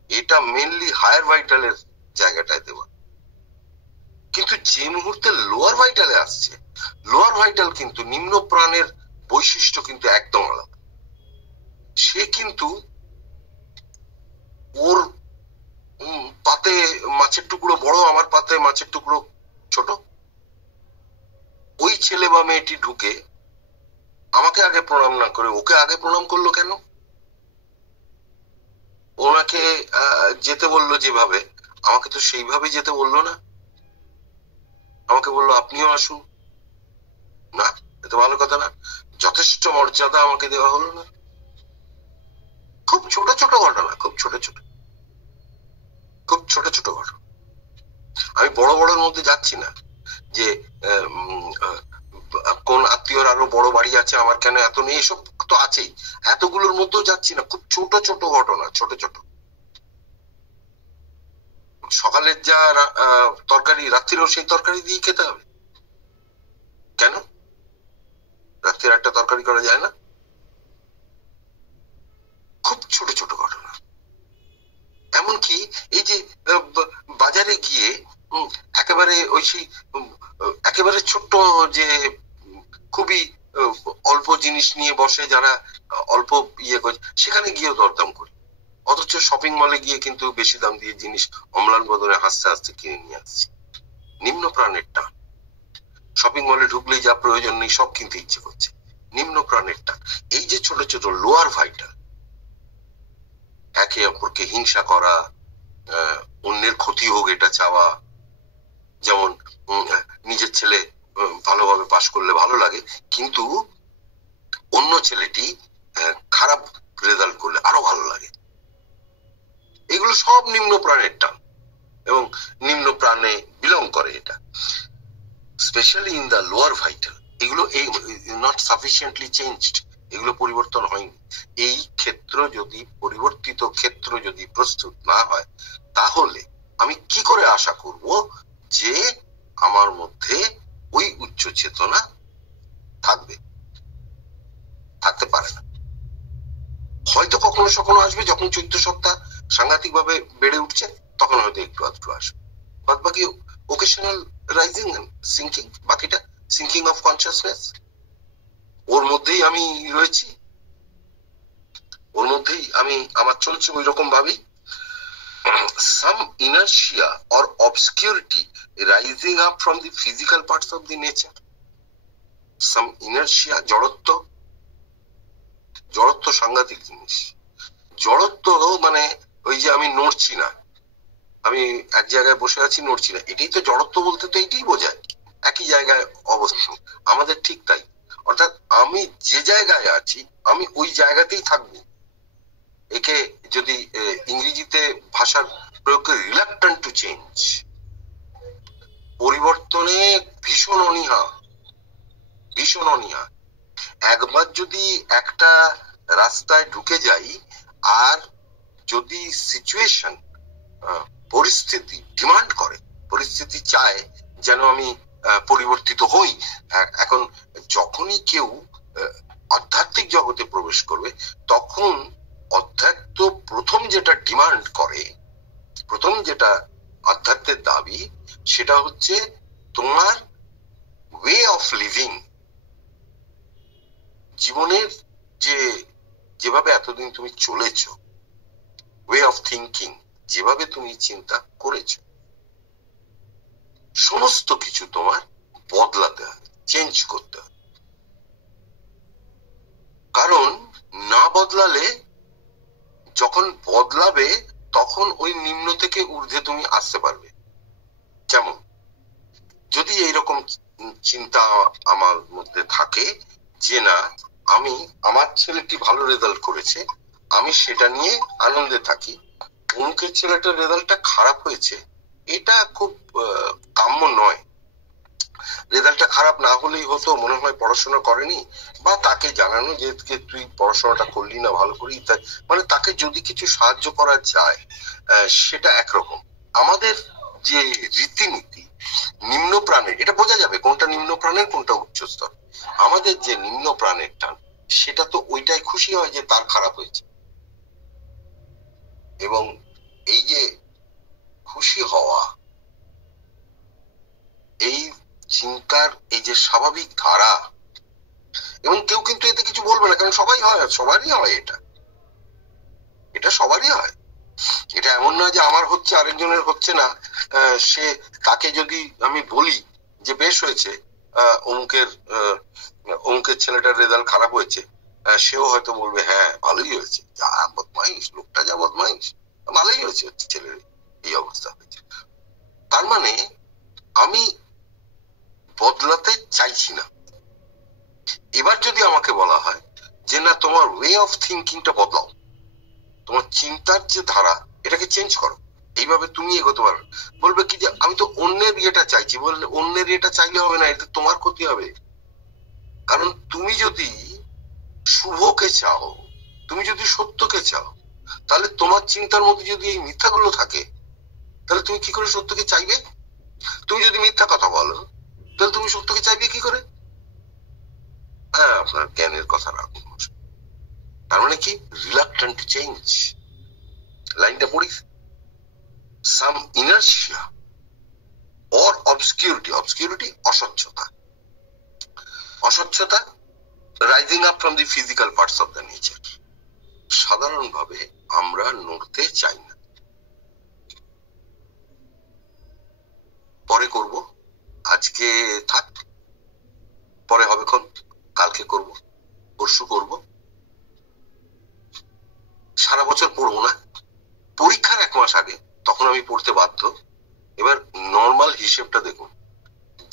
এটা মেনলি হায়ার ভাইটালের জায়গাটায় দেওয়া। কিন্তু যে মুহূর্তে লোয়ার ভাইটালে আসছে, লোয়ার ভাইটাল কিন্তু নিম্ন প্রাণের বৈশিষ্ট্য কিন্তু একদম আলাদা। সে কিন্তু ওর পাতে মাছের টুকরো বড়, আমার পাতে মাছের টুকরো ছোট। ওই ছেলে বা মেয়েটি ঢুকে আমাকে আগে প্রণাম না করে ওকে আগে প্রণাম করলো কেন? ওনাকে যেতে বললো যেভাবে, আমাকে তো সেইভাবে যেতে বললো না, আমাকে বললো আপনিও আসুন। না, এটা ভালো কথা না? যথেষ্ট মর্যাদা আমাকে দেওয়া হলো না? খুব ছোট ছোট ঘটনা, খুব ছোট ছোট ঘটনা। আমি বড় বড়ের মধ্যে যাচ্ছি না, যে কোন আত্মীয়র আরো বড় বাড়ি আছে, আমার কেন এত নেই, এসব তো আছেই, এতগুলোর মধ্যেও যাচ্ছি না, খুব ছোট ছোট ঘটনা, ছোট ছোট। সকালের যা তরকারি রাত্রিরেও সেই তরকারি দিয়ে খেতে হবে, কেন রাত্রির একটা তরকারি করা যায় না? খুব ছোট ছোট ঘটনা। এমনকি এই যে বাজারে গিয়ে একেবারে ওই সেই একেবারে ছোট্ট যে খুবই অল্প জিনিস নিয়ে বসে যারা, অল্প ইয়ে করে, সেখানে গিয়েও দরদাম করি, অথচ শপিং মলে গিয়ে কিন্তু বেশি দাম দিয়ে জিনিস অম্লান বদলে হাসতে হাসতে কিনে নিয়ে আসছি। নিম্ন প্রাণের টান। শপিং মলে ঢুকলেই যা প্রয়োজন নেই সব কিনতে ইচ্ছে করছে, নিম্ন প্রাণের টান। এই যে ছোট ছোট লোয়ার ভাইটাল, একে অপরকে হিংসা করা, অন্যের ক্ষতি হোক এটা চাওয়া, যেমন নিজের ছেলে ভালোভাবে পাশ করলে ভালো লাগে, কিন্তু অন্য ছেলেটি খারাপ রেজাল্ট করলে আরো ভালো লাগে। এগুলো সব নিম্ন প্রাণের টান এবং নিম্ন প্রাণে বিলং করে এটা, specially in the lower vital. এগুলো নট সাফিসিয়েন্টলি চেঞ্জড, এগুলো পরিবর্তন হয়নি। এই ক্ষেত্র যদি পরিবর্তিত ক্ষেত্র যদি প্রস্তুত না হয়, তাহলে আমি কি করে আশা করব যে আমার মধ্যে ওই উচ্চ চেতনা থাকবে? থাকতে পারে না। হয়তো কখনো কখনো আসবে, যখন চৈত্র সত্তা সাংঘাতিক ভাবে বেড়ে উঠছে, তখন হয়তো একটু আধটু আসবে। বাদ বাকি ওকেশনাল রাইজিং এন্ড সিঙ্কিং, বাকিটা সিঙ্কিং অফ কনসিয়াসনেস, ওর মধ্যেই আমি রয়েছি, ওর মধ্যেই আমি আমার চলছে ওই রকম ভাবেই। Some inertia or obscurity rising up from the physical parts of the nature. Some inertia, জড়ত্ব। জড়ত্ব সাংঘাতিক জিনিস। জড়ত্ব মানে ওই যে আমি নড়ছি না, আমি এক জায়গায় বসে আছি, নড়ছি না, এটাই তো জড়ত্ব। বলতে তো এইটাই বোঝায়, একই জায়গায় অবস্থান। আমাদের ঠিক তাই, অর্থাৎ আমি যে জায়গায় আছি আমি ওই জায়গাতেই থাকবো। একে যদি ইংরেজিতে ভাষার প্রয়োগ করে, রিলাক্টেন্ট টু চেঞ্জ, পরিবর্তনে ভীষণ অনীহা, ভীষণ অনীহা। একবার যদি একটা রাস্তায় ঢুকে যাই, আর যদি সিচুয়েশন, পরিস্থিতি ডিমান্ড করে, পরিস্থিতি চায় যেন আমি পরিবর্তিত হই। এখন যখনই কেউ আধ্যাত্মিক জগতে প্রবেশ করবে, তখন অধ্যাত্ম প্রথম যেটা ডিমান্ড করে, প্রথম যেটা আধ্যাত্মের দাবি, সেটা হচ্ছে তোমার ওয়ে অফ লিভিং, জীবনের যে যেভাবে এতদিন তুমি চলেছ, ওয়ে অফ থিঙ্কিং, যেভাবে তুমি চিন্তা করেছ, সমস্ত কিছু তোমার বদলাতে হবে, চেঞ্জ করতে হবে। কারণ না বদলালে, যখন বদলাবে তখন ওই নিম্ন থেকে ঊর্ধ্বে তুমি আসতে পারবে। যেমন যদি এইরকম চিন্তা আমার মধ্যে থাকে যে না, আমি আমার ছেলেটি ভালো রেজাল্ট করেছে, আমি সেটা নিয়ে আনন্দে থাকি, অমুকের ছেলেটার রেজাল্টটা খারাপ হয়েছে, এটা খুব কাম্য নয়। রেজাল্টটা খারাপ না হলেই হতো, মনে হয় পড়াশোনা করেনি, বা তাকে জানানো যে তুই পড়াশোনাটা করলি না ভালো করি, মানে তাকে যদি কিছু সাহায্য করা যায়, সেটা একরকম। আমাদের যে রীতিনীতি নিম্ন প্রাণের, এটা বোঝা যাবে কোনটা নিম্ন প্রাণের কোনটা উচ্চস্তর। আমাদের যে নিম্ন প্রাণের টান, সেটা তো ওইটাই খুশি হয় যে তার খারাপ হয়েছে। এবং এই যে খুশি হওয়া, এই চিন্তার এই যে স্বাভাবিক ধারা, এবং কেউ কিন্তু এতে কিছু বলবে না, কারণ সবাই হয়, সবারই হয়, এটা সবারই হয়। এটা এমন নয় যে আমার হচ্ছে আরেকজনের হচ্ছে না। সে তাকে যদি আমি বলি যে বেশ হয়েছে, অমুকের ছেলেটার রেজাল্ট খারাপ হয়েছে, সেও হয়তো বলবে হ্যাঁ ভালোই হয়েছে, যা বদমাইশ লোকটা, যা বদমাইশ, ভালোই হয়েছে ছেলের এই অবস্থা হয়েছে। তার মানে আমি বদলাতে চাইছি না। এবার যদি আমাকে বলা হয় যে না, তোমার ওয়ে অফ থিঙ্কিংটা বদলাও, তোমার চিন্তার যে ধারা এটাকে চেঞ্জ করো, এইভাবে তুমি এগোতে পারবে। বলবে কি যে আমি তো অন্যের ইয়েটা চাইছি, বললে অন্যের ইয়েটা চাইলে হবে না, এতে তোমার ক্ষতি হবে। কারণ তুমি যদি শুভকে চাও, তুমি যদি সত্যকে চাও, তাহলে তোমার চিন্তার মধ্যে যদি এই মিথ্যাগুলো থাকে, তাহলে তুমি কি করে সত্যকে চাইবে? তুমি যদি মিথ্যা কথা বলো, তাহলে তুমি সত্যকে চাইবে কি করে? হ্যাঁ, আপনার জ্ঞানের কথা রাখুন। তার মানে কি? Reluctant to change. লাইনটা পড়ি, some inertia or obscurity, obscurity অস্বচ্ছতা, অস্বচ্ছতা rising up from the physical parts of the nature. সাধারণভাবে আমরা নড়তে চাই না। পরে করব, আজকে থাক, পরে হবে কোন, কালকে করব, পরশু করব, সারা বছর পড়বো না, পরীক্ষার 1 মাস আগে তখন আমি পড়তে বাধ্য। এবার নর্মাল হিসেবটা দেখুন,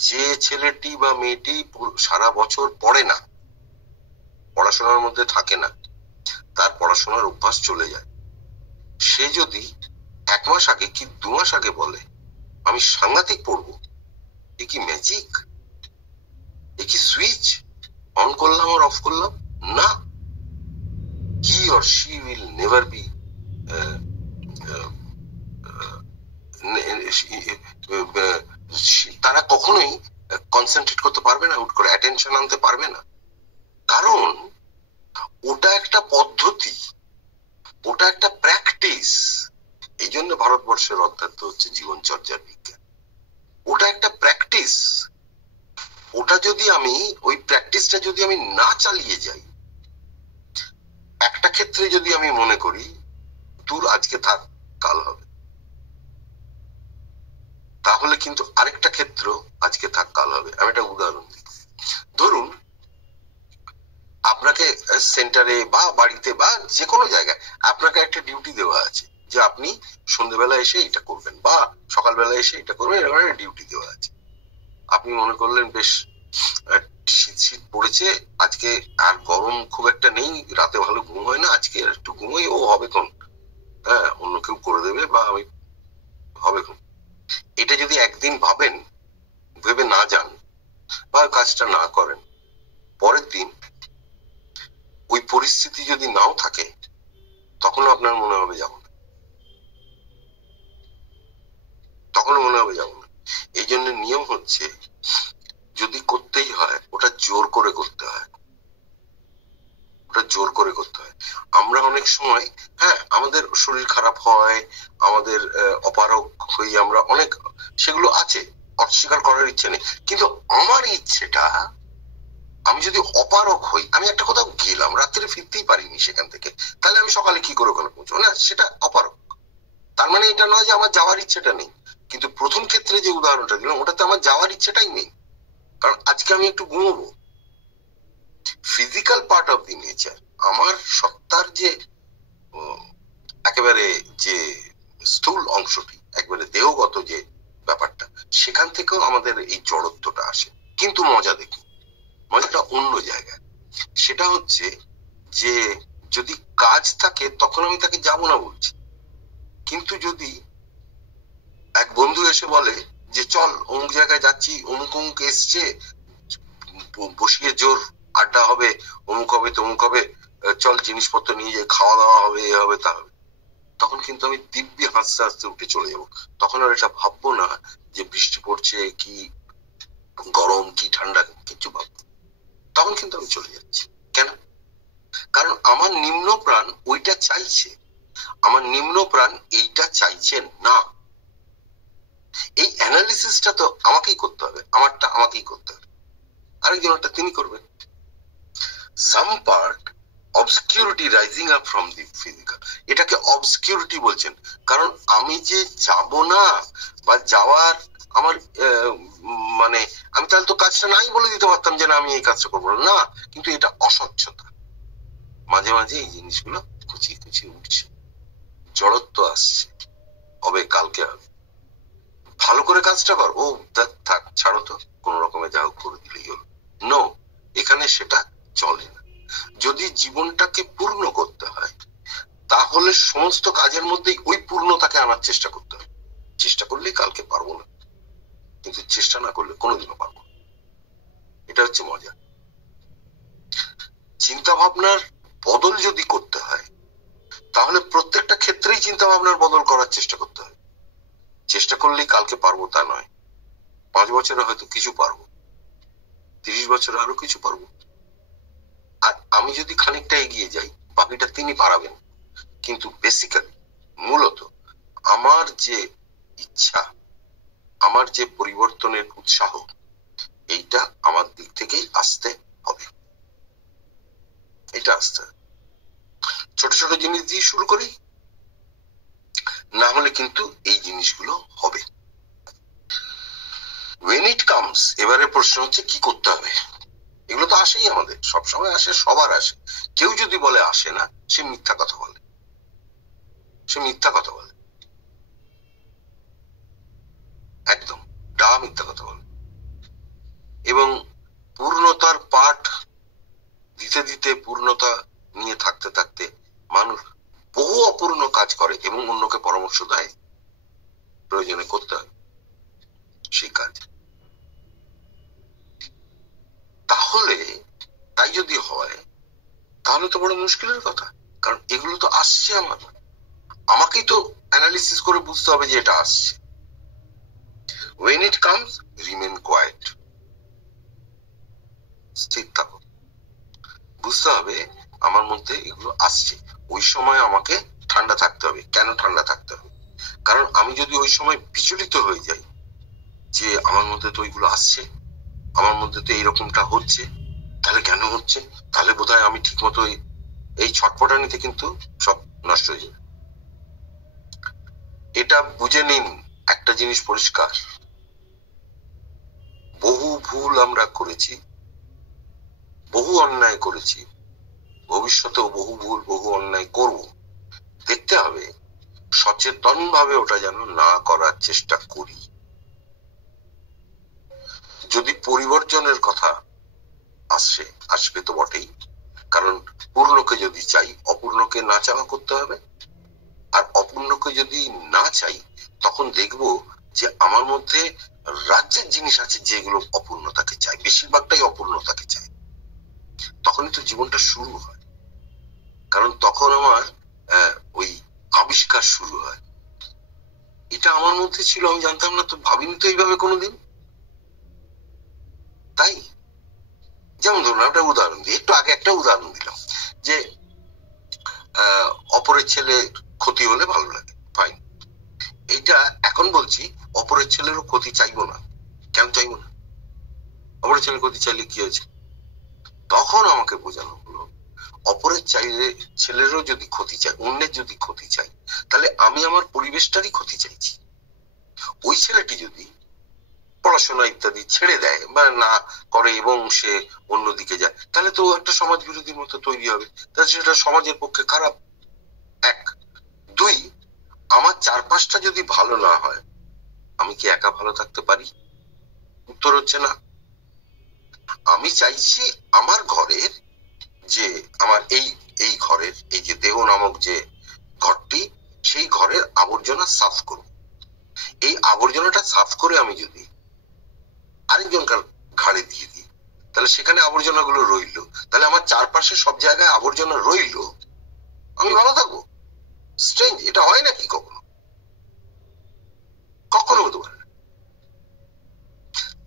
যে ছেলেটি বা মেয়েটি সারা বছর পড়ে না, পড়াশোনার মধ্যে থাকে না, তার পড়াশোনার অভ্যাস চলে যায়, সে যদি 1 মাস আগে কি 2 মাস আগে বলে আমি সাংঘাতিক পড়বো, এ কি ম্যাজিক? এ কি সুইচ অন করলাম আর অফ করলাম? না, he or she will never be, তারা কখনোই কনসেন্ট্রেট করতে পারবে না, হুট করে অ্যাটেনশন আনতে পারবে না। কারণ ওটা একটা পদ্ধতি, ওটা একটা প্র্যাকটিস। এই জন্য ভারতবর্ষের অধ্যাত্ম হচ্ছে জীবনচর্যার বিজ্ঞান। ওটা একটা প্র্যাকটিস। ওটা যদি আমি, ওই প্র্যাকটিসটা যদি আমি না চালিয়ে যাই, একটা ক্ষেত্রে যদি আমি মনে করি দূর আজকে থাক কাল হবে, তাহলে কিন্তু আরেকটা ক্ষেত্র আজকে থাক কাল হবে। আমি একটা উদাহরণ দিই। ধরুন আপনাকে সেন্টারে বা বাড়িতে বা যে কোনো জায়গায় আপনাকে একটা ডিউটি দেওয়া আছে যে আপনি সন্ধ্যেবেলা এসে এটা করবেন বা সকালবেলা এসে এটা করবেন, এরকম একটা ডিউটি দেওয়া আছে। আপনি মনে করলেন বেশ শীত শীত পড়েছে, আজকে আর গরম খুব একটা নেই, রাতে ভালো ঘুম হয় না, আজকে একটু ঘুমোই, ও হবে কোন, হ্যাঁ অন্য কেউ করে দেবে বা আমি হবে কোন। এটা যদি একদিন ভাবেন, ভেবে না যান বা কাজটা না করেন, পরের দিন ওই পরিস্থিতি যদি নাও থাকে, তখন আপনার মনে হবে যাবো না, তখনও মনে হবে যাবো না। এই জন্য নিয়ম হচ্ছে যদি করতেই হয় ওটা জোর করে করতে হয়, ওটা জোর করে করতে হয়। আমরা অনেক সময়, হ্যাঁ আমাদের শরীর খারাপ হয়, আমাদের অপারগ হই, আমরা অনেক, সেগুলো আছে, অস্বীকার করার ইচ্ছে নেই, কিন্তু আমার ইচ্ছেটা, আমি যদি অপারগ হই, আমি একটা কোথাও গেলাম, রাত্রে ফিরতেই পারিনি সেখান থেকে, তাহলে আমি সকালে কি করে ওখানে পৌঁছবো? না, সেটা অপারগ। তার মানে এটা নয় যে আমার যাওয়ার ইচ্ছেটা নেই, কিন্তু প্রথম ক্ষেত্রে যে উদাহরণটা দিলাম ওটাতে আমার যাওয়ার ইচ্ছেটাই নেই, কারণ আজকে আমি একটু ঘুমোবো। Physical part of the nature, আমার সত্তার যে একেবারে যে স্থূল অংশটি, একবারে দেহগত যে ব্যাপারটা, সেখান থেকেও আমাদের এই জড়ত্বটা আসে। কিন্তু মজা দেখি, মজাটা অন্য জায়গায়। সেটা হচ্ছে যে যদি কাজ থাকে তখন আমি তাকে যাবো না বলছি, কিন্তু যদি এক বন্ধু এসে বলে যে চল অমুক জায়গায় যাচ্ছি, অমুক অমুক এসছে, বসিয়ে জোর আড্ডা হবে, অমুক হবে তমুক হবে, চল জিনিসপত্র নিয়ে যাই, খাওয়া দাওয়া হবে, এ হবে তা হবে, তখন কিন্তু আমি দিব্যি হাসতে হাসতে উঠে চলে যাবো। তখন আর এটা ভাববো না যে বৃষ্টি পড়ছে কি গরম কি ঠান্ডা, কিছু ভাববো, তখন কিন্তু আমি চলে যাচ্ছি। কেন? কারণ আমার নিম্ন প্রাণ ওইটা চাইছে, আমার নিম্ন প্রাণ এইটা চাইছে না। এই অ্যানালিসিসটা তো আমাকেই করতে হবে, আমারটা আমাকেই করতে হবে, আরেকজনটা তিনি করবেন। Some part obscurity rising up from the physical, এটাকে অবসকিউরিটি বলছেন, কারণ আমি যে যাব না বা যাওয়ার আমার মানে আমি তাহলে তো কাজটা নাই বলে দিতে পারতাম যে না আমি এই কাজটা করবো না, কিন্তু এটা অস্বচ্ছতা। মাঝে মাঝে এই জিনিসগুলো কুচিয়ে কুচিয়ে উঠছে, জড়ত্ব আসছে, হবে কালকে হবে, ভালো করে কাজটা কর, ও থাক ছাড়ো তো, কোন রকমে যা হোক করে দিলেই হলো। নো, এখানে সেটা চলে না। যদি জীবনটাকে পূর্ণ করতে হয় তাহলে সমস্ত কাজের মধ্যেই ওই পূর্ণতাকে আনার চেষ্টা করতে হবে। চেষ্টা করলেই কালকে পারবো না, কিন্তু চেষ্টা না করলে কোনোদিনও পারবো না। এটা হচ্ছে মজা। চিন্তা ভাবনার বদল যদি করতে হয় তাহলে প্রত্যেকটা ক্ষেত্রেই চিন্তা ভাবনার বদল করার চেষ্টা করতে হয়। চেষ্টা করলেই কালকে পারবো তা নয়। 5 বছরে হয়তো কিছু পারবো, 30 বছরে আরো কিছু পারবো। আর আমি যদি খানিকটা এগিয়ে যাই বাকিটা তিনি পারাবেন। কিন্তু বেসিক্যালি মূলত আমার যে ইচ্ছা, আমার যে পরিবর্তনের উৎসাহ, এইটা আমার দিক থেকেই আসতে হবে। এটা আসতে হবে। ছোট ছোট জিনিস দিয়ে শুরু করি, না হলে কিন্তু এই জিনিসগুলো হবে। when it comes, এবারে প্রশ্ন হচ্ছে কি করতে হবে। এগুলো তো আসেই, আমাদের সবসময় আসে, সবার আসে। কেউ যদি বলে আসে না, সে মিথ্যা কথা বলে, সে মিথ্যা কথা বলে, একদম মিথ্যা কথা বলে। এবং পূর্ণতার পাঠ দিতে দিতে, পূর্ণতা নিয়ে থাকতে থাকতে মানুষ বহু অপূর্ণ কাজ করে এবং অন্যকে পরামর্শ দেয় প্রয়োজনে করতে হবে সেই কাজ। তাহলে তাই যদি হয় তাহলে তো বড় মুশকিলের কথা, কারণ এগুলো তো আসছে আমাকেই তো অ্যানালিসিস করে বুঝতে হবে যে এটা আসছে। when it comes, remain quiet, স্থির থাকো। বুঝতে হবে আমার মধ্যে এগুলো আসছে, ওই সময় আমাকে ঠান্ডা থাকতে হবে। কেন ঠান্ডা থাকতে হবে? কারণ আমি যদি ওই সময় বিচলিত হয়ে যাই যে আমার মধ্যে তো ওইগুলো আসছে, আমার মধ্যে তো এইরকমটা হচ্ছে, তাহলে কেন হচ্ছে, তাহলে বোধহয় আমি ঠিক মতো এই ছটপটানিতে কিন্তু সব নষ্ট হয়ে যাবে। এটা বুঝে নিন, একটা জিনিস পরিষ্কার, বহু ভুল আমরা করেছি, বহু অন্যায় করেছি, ভবিষ্যতেও বহু ভুল বহু অন্যায় করব। দেখতে হবে সচেতন ভাবে ওটা যেন না করার চেষ্টা করি। যদি পরিবর্তনের কথা আসবে তো বটেই, কারণ পূর্ণকে যদি চাই অপূর্ণকে না চাওয়া করতে হবে। আর অপূর্ণকে যদি না চাই তখন দেখব যে আমার মধ্যে রাজ্যের জিনিস আছে যেগুলো অপূর্ণতাকে চাই, বেশিরভাগটাই অপূর্ণতাকে চাই। তখনই তো জীবনটা শুরু হয়, কারণ তখন আমার ওই আবিষ্কার শুরু হয়। এটা আমার মধ্যে ছিল, আমি জানতাম না, তো ভাবিনি তো এইভাবে কোনোদিন। তাই যেমন ধরুন একটা উদাহরণ দিই, একটু আগে একটা উদাহরণ দিলাম যে অপরের ছেলে ক্ষতি হলে ভালো লাগে, ফাইন। এইটা এখন বলছি অপরের ছেলেরও ক্ষতি চাইবো না। কেন চাইবো না? অপরের ছেলের ক্ষতি চাইলে কি হয়েছে? তখন আমাকে বোঝানো হলো অপরের ছেলেরও যদি ক্ষতি চাই, অন্যের যদি ক্ষতি চাই, তাহলে আমি আমার পরিবেশটারই ক্ষতি চাইছি। ওই ছেলেটি যদি পড়াশোনা ইত্যাদি ছেড়ে দেয় বা না করে এবং সে অন্যদিকে যায়, তাহলে তো একটা সমাজ বিরোধীর মতো তৈরি হবে, তাহলে সেটা সমাজের পক্ষে খারাপ। এক। দুই, আমার চারপাশটা যদি ভালো না হয় আমি কি একা ভালো থাকতে পারি? উত্তর হচ্ছে না। আমি চাইছি আমার ঘরের যে আমার এই ঘরের এই যে দেহ নামক যে ঘরটি, সেই ঘরের আবর্জনা সাফ করব। এই আবর্জনাটা সাফ করে আমি যদি আরেকজনকার ঘাড়ে দিয়ে দিই তাহলে সেখানে আবর্জনাগুলো রইল, তাহলে আমার চারপাশে সব জায়গায় আবর্জনা রইল, আমি ভালো থাকবো। স্ট্রেঞ্জ, এটা হয় নাকি কখনো? কখনো হতে পারে না।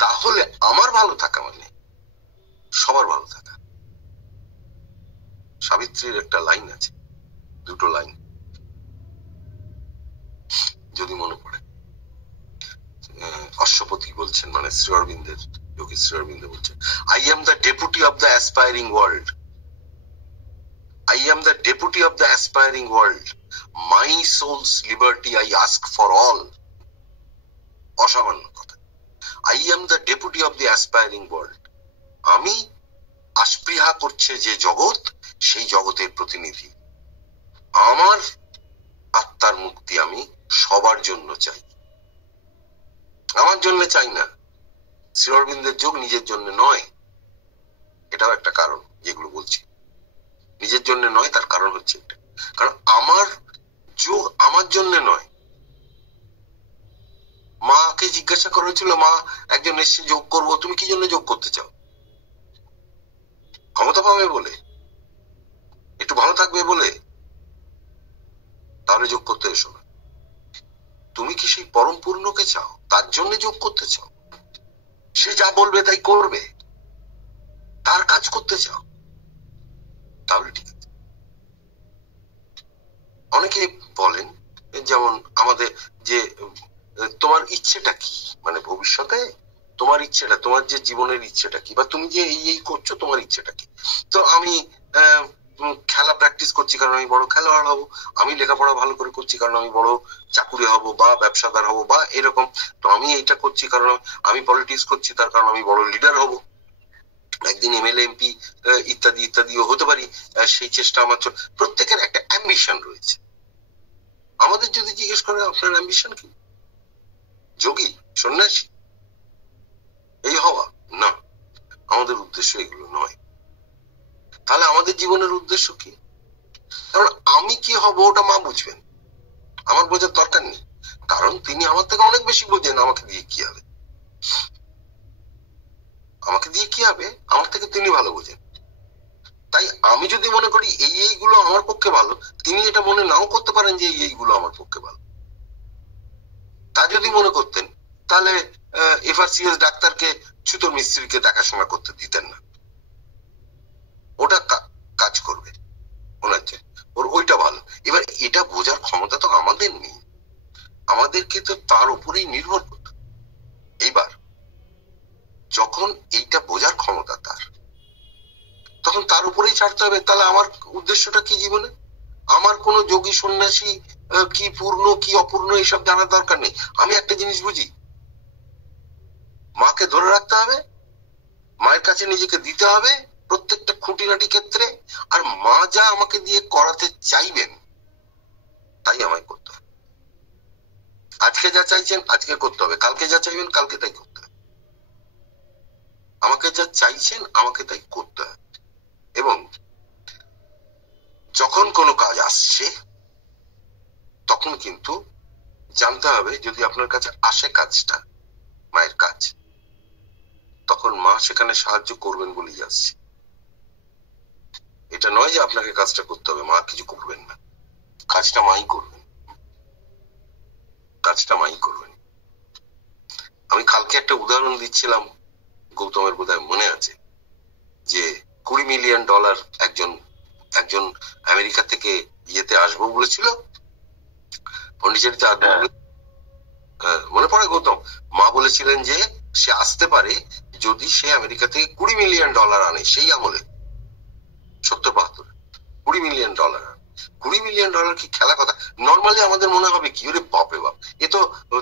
তাহলে আমার ভালো থাকা মানে সবার ভালো থাকা। সাবিত্রীর একটা লাইন আছে, দুটো লাইন যদি মনে পড়ে। অশ্বপতি বলছেন, মানে শ্রী অরবিন্দের, যোগী শ্রী অরবিন্দ বলছেন, I am the deputy of the aspiring world. I am the deputy of the aspiring world. My soul's liberty I ask for all. অসামান্য কথা। I am the deputy of the aspiring world. আমি আস্পৃহা করছে যে জগৎ, সেই জগতের প্রতিনিধি। আমার আত্মার মুক্তি আমি সবার জন্য চাই, আমার জন্য চাই না। শ্রী অরবিন্দের যোগ নিজের জন্য নয়, এটাও একটা কারণ। যেগুলো বলছি নিজের জন্য নয়, তার কারণ হচ্ছে এটা, কারণ আমার যোগ আমার জন্য নয়। মাকে জিজ্ঞাসা করা হয়েছিল, মা একজন এসে যোগ করবো, তুমি কি জন্য যোগ করতে চাও? ক্ষমতা পাবে বলে? ভালো থাকবে বলে তাহলে যোগ করতে এসো না। তুমি কি সেই পরম পূর্ণকে চাও, তার জন্য যোগ করতে চাও? সে যা বলবে তাই করবে, তার কাজ করতে চাও, তাহলে ঠিক আছে। অনেকে বলেন, যেমন আমাদের যে তোমার ইচ্ছেটা কি, মানে ভবিষ্যতে তোমার ইচ্ছেটা, তোমার যে জীবনের ইচ্ছেটা কি, বা তুমি যে এই করছো তোমার ইচ্ছেটা কি? তো আমি খেলা প্র্যাকটিস করছি কারণ আমি বড় খেলোয়াড় হব, আমি লেখাপড়া ভালো করে করছি কারণ আমি বড় চাকুরি হব বা ব্যবসাদার হব বা এরকম। তো আমি এইটা করছি কারণ আমি পলিটিক্স করছি তার কারণ আমি বড় লিডার হব, একদিন এমএলএ এমপি ইত্যাদি ইত্যাদিও হতে পারি। সেই চেষ্টা আমার, প্রত্যেকের একটা অ্যাম্বিশন রয়েছে। আমাদের যদি জিজ্ঞেস করে আপনার অ্যাম্বিশন কি, যোগী, সন্ন্যাসী এই হওয়া? না, আমাদের উদ্দেশ্য এগুলো নয়। তাহলে আমাদের জীবনের উদ্দেশ্য কি? কারণ আমি কি হব ওটা মা বুঝবেন, আমার বোঝার দরকার নেই, কারণ তিনি আমার থেকে অনেক বেশি বোঝেন আমাকে দিয়ে কি হবে। আমাকে দিয়ে কি হবে আমার থেকে তিনি ভালো বোঝেন। তাই আমি যদি মনে করি এইগুলো আমার পক্ষে ভালো, তিনি এটা মনে নাও করতে পারেন যে এইগুলো আমার পক্ষে ভালো। তা যদি মনে করতেন তাহলে এফআরসিএস ডাক্তারকে ছুতোর মিস্ত্রিকে দেখাশোনা করতে দিতেন না, ওটা কাজ করবে ওনার যে, ওর ওইটা ভালো। এবার এটা বোঝার ক্ষমতা তো আমাদের নেই, আমাদেরকে তো তার উপরেই নির্ভর করতে। এইবার যখন এইটা বোঝার ক্ষমতা তার, তখন তার উপরেই ছাড়তে হবে। তাহলে আমার উদ্দেশ্যটা কি জীবনে? আমার কোনো যোগী সন্ন্যাসী কি পূর্ণ কি অপূর্ণ এইসব জানার দরকার নেই। আমি একটা জিনিস বুঝি, মাকে ধরে রাখতে হবে, মায়ের কাছে নিজেকে দিতে হবে প্রত্যেকটা খুঁটিনাটি ক্ষেত্রে, আর মা যা আমাকে দিয়ে করাতে চাইবেন তাই আমায় করতে হবে। আজকে যা চাইছেন আজকে করতে হবে, কালকে যা চাইবেন কালকে তাই করতে হবে। আমাকে যা চাইছেন আমাকে তাই করতে হবে। এবং যখন কোনো কাজ আসছে তখন কিন্তু জানতে হবে, যদি আপনার কাছে আসে কাজটা মায়ের কাজ, তখন মা সেখানে সাহায্য করবেন বলেই আসছে। এটা নয় যে আপনাকে কাজটা করতে হবে, মা কিছু করবেন না, কাজটা মাই করবেন, কাজটা মাই করবেন। আমি কালকে একটা উদাহরণ দিচ্ছিলাম, গৌতমের বোধহয় মনে আছে, যে $20 মিলিয়ন একজন আমেরিকা থেকে ইয়েতে আসবো বলেছিল, পন্ডিচেরিতে আসবো। মনে পড়ে গৌতম? মা বলেছিলেন যে সে আসতে পারে যদি সে আমেরিকা থেকে $20 মিলিয়ন আনে, সেই আমলে 70-72 $20 মিলিয়ন। $20 মিলিয়ন কি খেলা কথা? নর্মালি আমাদের মনে হবে কি, ওরে বাপরে বাপ, এ তো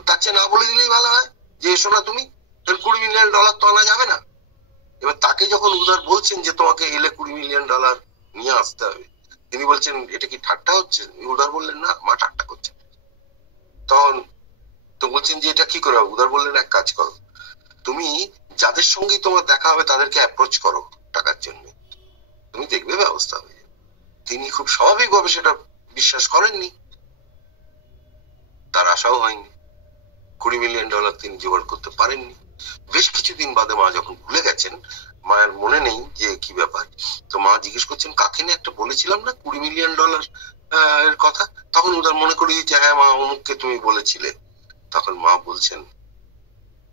তার চেয়ে না বলে দিলেই ভালো হয় যে এসো না তুমি, $20 মিলিয়ন তো আনা যাবে না। এবার তাকে যখন উদার বলছেন যে তোমাকে এলে $20 মিলিয়ন নিয়ে আসতে হবে, তিনি বলছেন এটা কি ঠাট্টা হচ্ছে? উদার বললেন না, মা ঠাট্টা করছেন। তখন তো বলছেন যে এটা কি করে হবে? উদার বললেন এক কাজ করো, তুমি যাদের সঙ্গে তোমার দেখা হবে তাদেরকে অ্যাপ্রোচ করো টাকার জন্য, তুমি দেখবে ব্যবস্থা হবে। তিনি খুব স্বাভাবিকভাবে সেটা বিশ্বাস করেননি, তার আশাও হয়নি, $20 মিলিয়ন তিনি জোগাড় করতে পারেননি। বেশ কিছুদিন বাদে মা যখন ভুলে গেছেন, মায়ের মনে নেই যে কি ব্যাপার, তো মা জিজ্ঞেস করছেন কাকে না একটা বলেছিলাম না $20 মিলিয়ন এর কথা, তখন উদার মনে করি যে হ্যাঁ মা অমুককে তুমি বলেছিলে। তখন মা বলছেন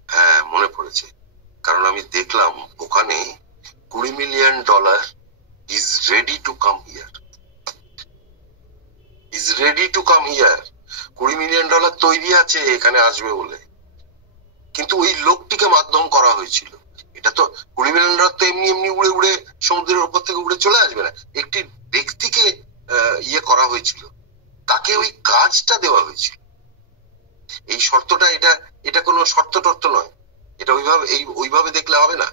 হ্যাঁ মনে পড়েছে, কারণ আমি দেখলাম ওখানে $20 million is ready to come here, is ready to come here. $20 million তৈরি আছে এখানে আসবে বলে, কিন্তু ওই লোকটিকে মাধ্যম করা হয়েছিল। এটা তো $20 মিলিয়ন তো এমনি এমনি উড়ে উড়ে সমুদ্রের উপর থেকে উড়ে চলে আসবে না, একটি ব্যক্তিকে ইয়ে করা হয়েছিল, তাকে ওই কাজটা দেওয়া হয়েছিল। এই শর্তটা, এটা কোনো শর্ত টর্ত নয়, এটা ওইভাবে দেখলে হবে না।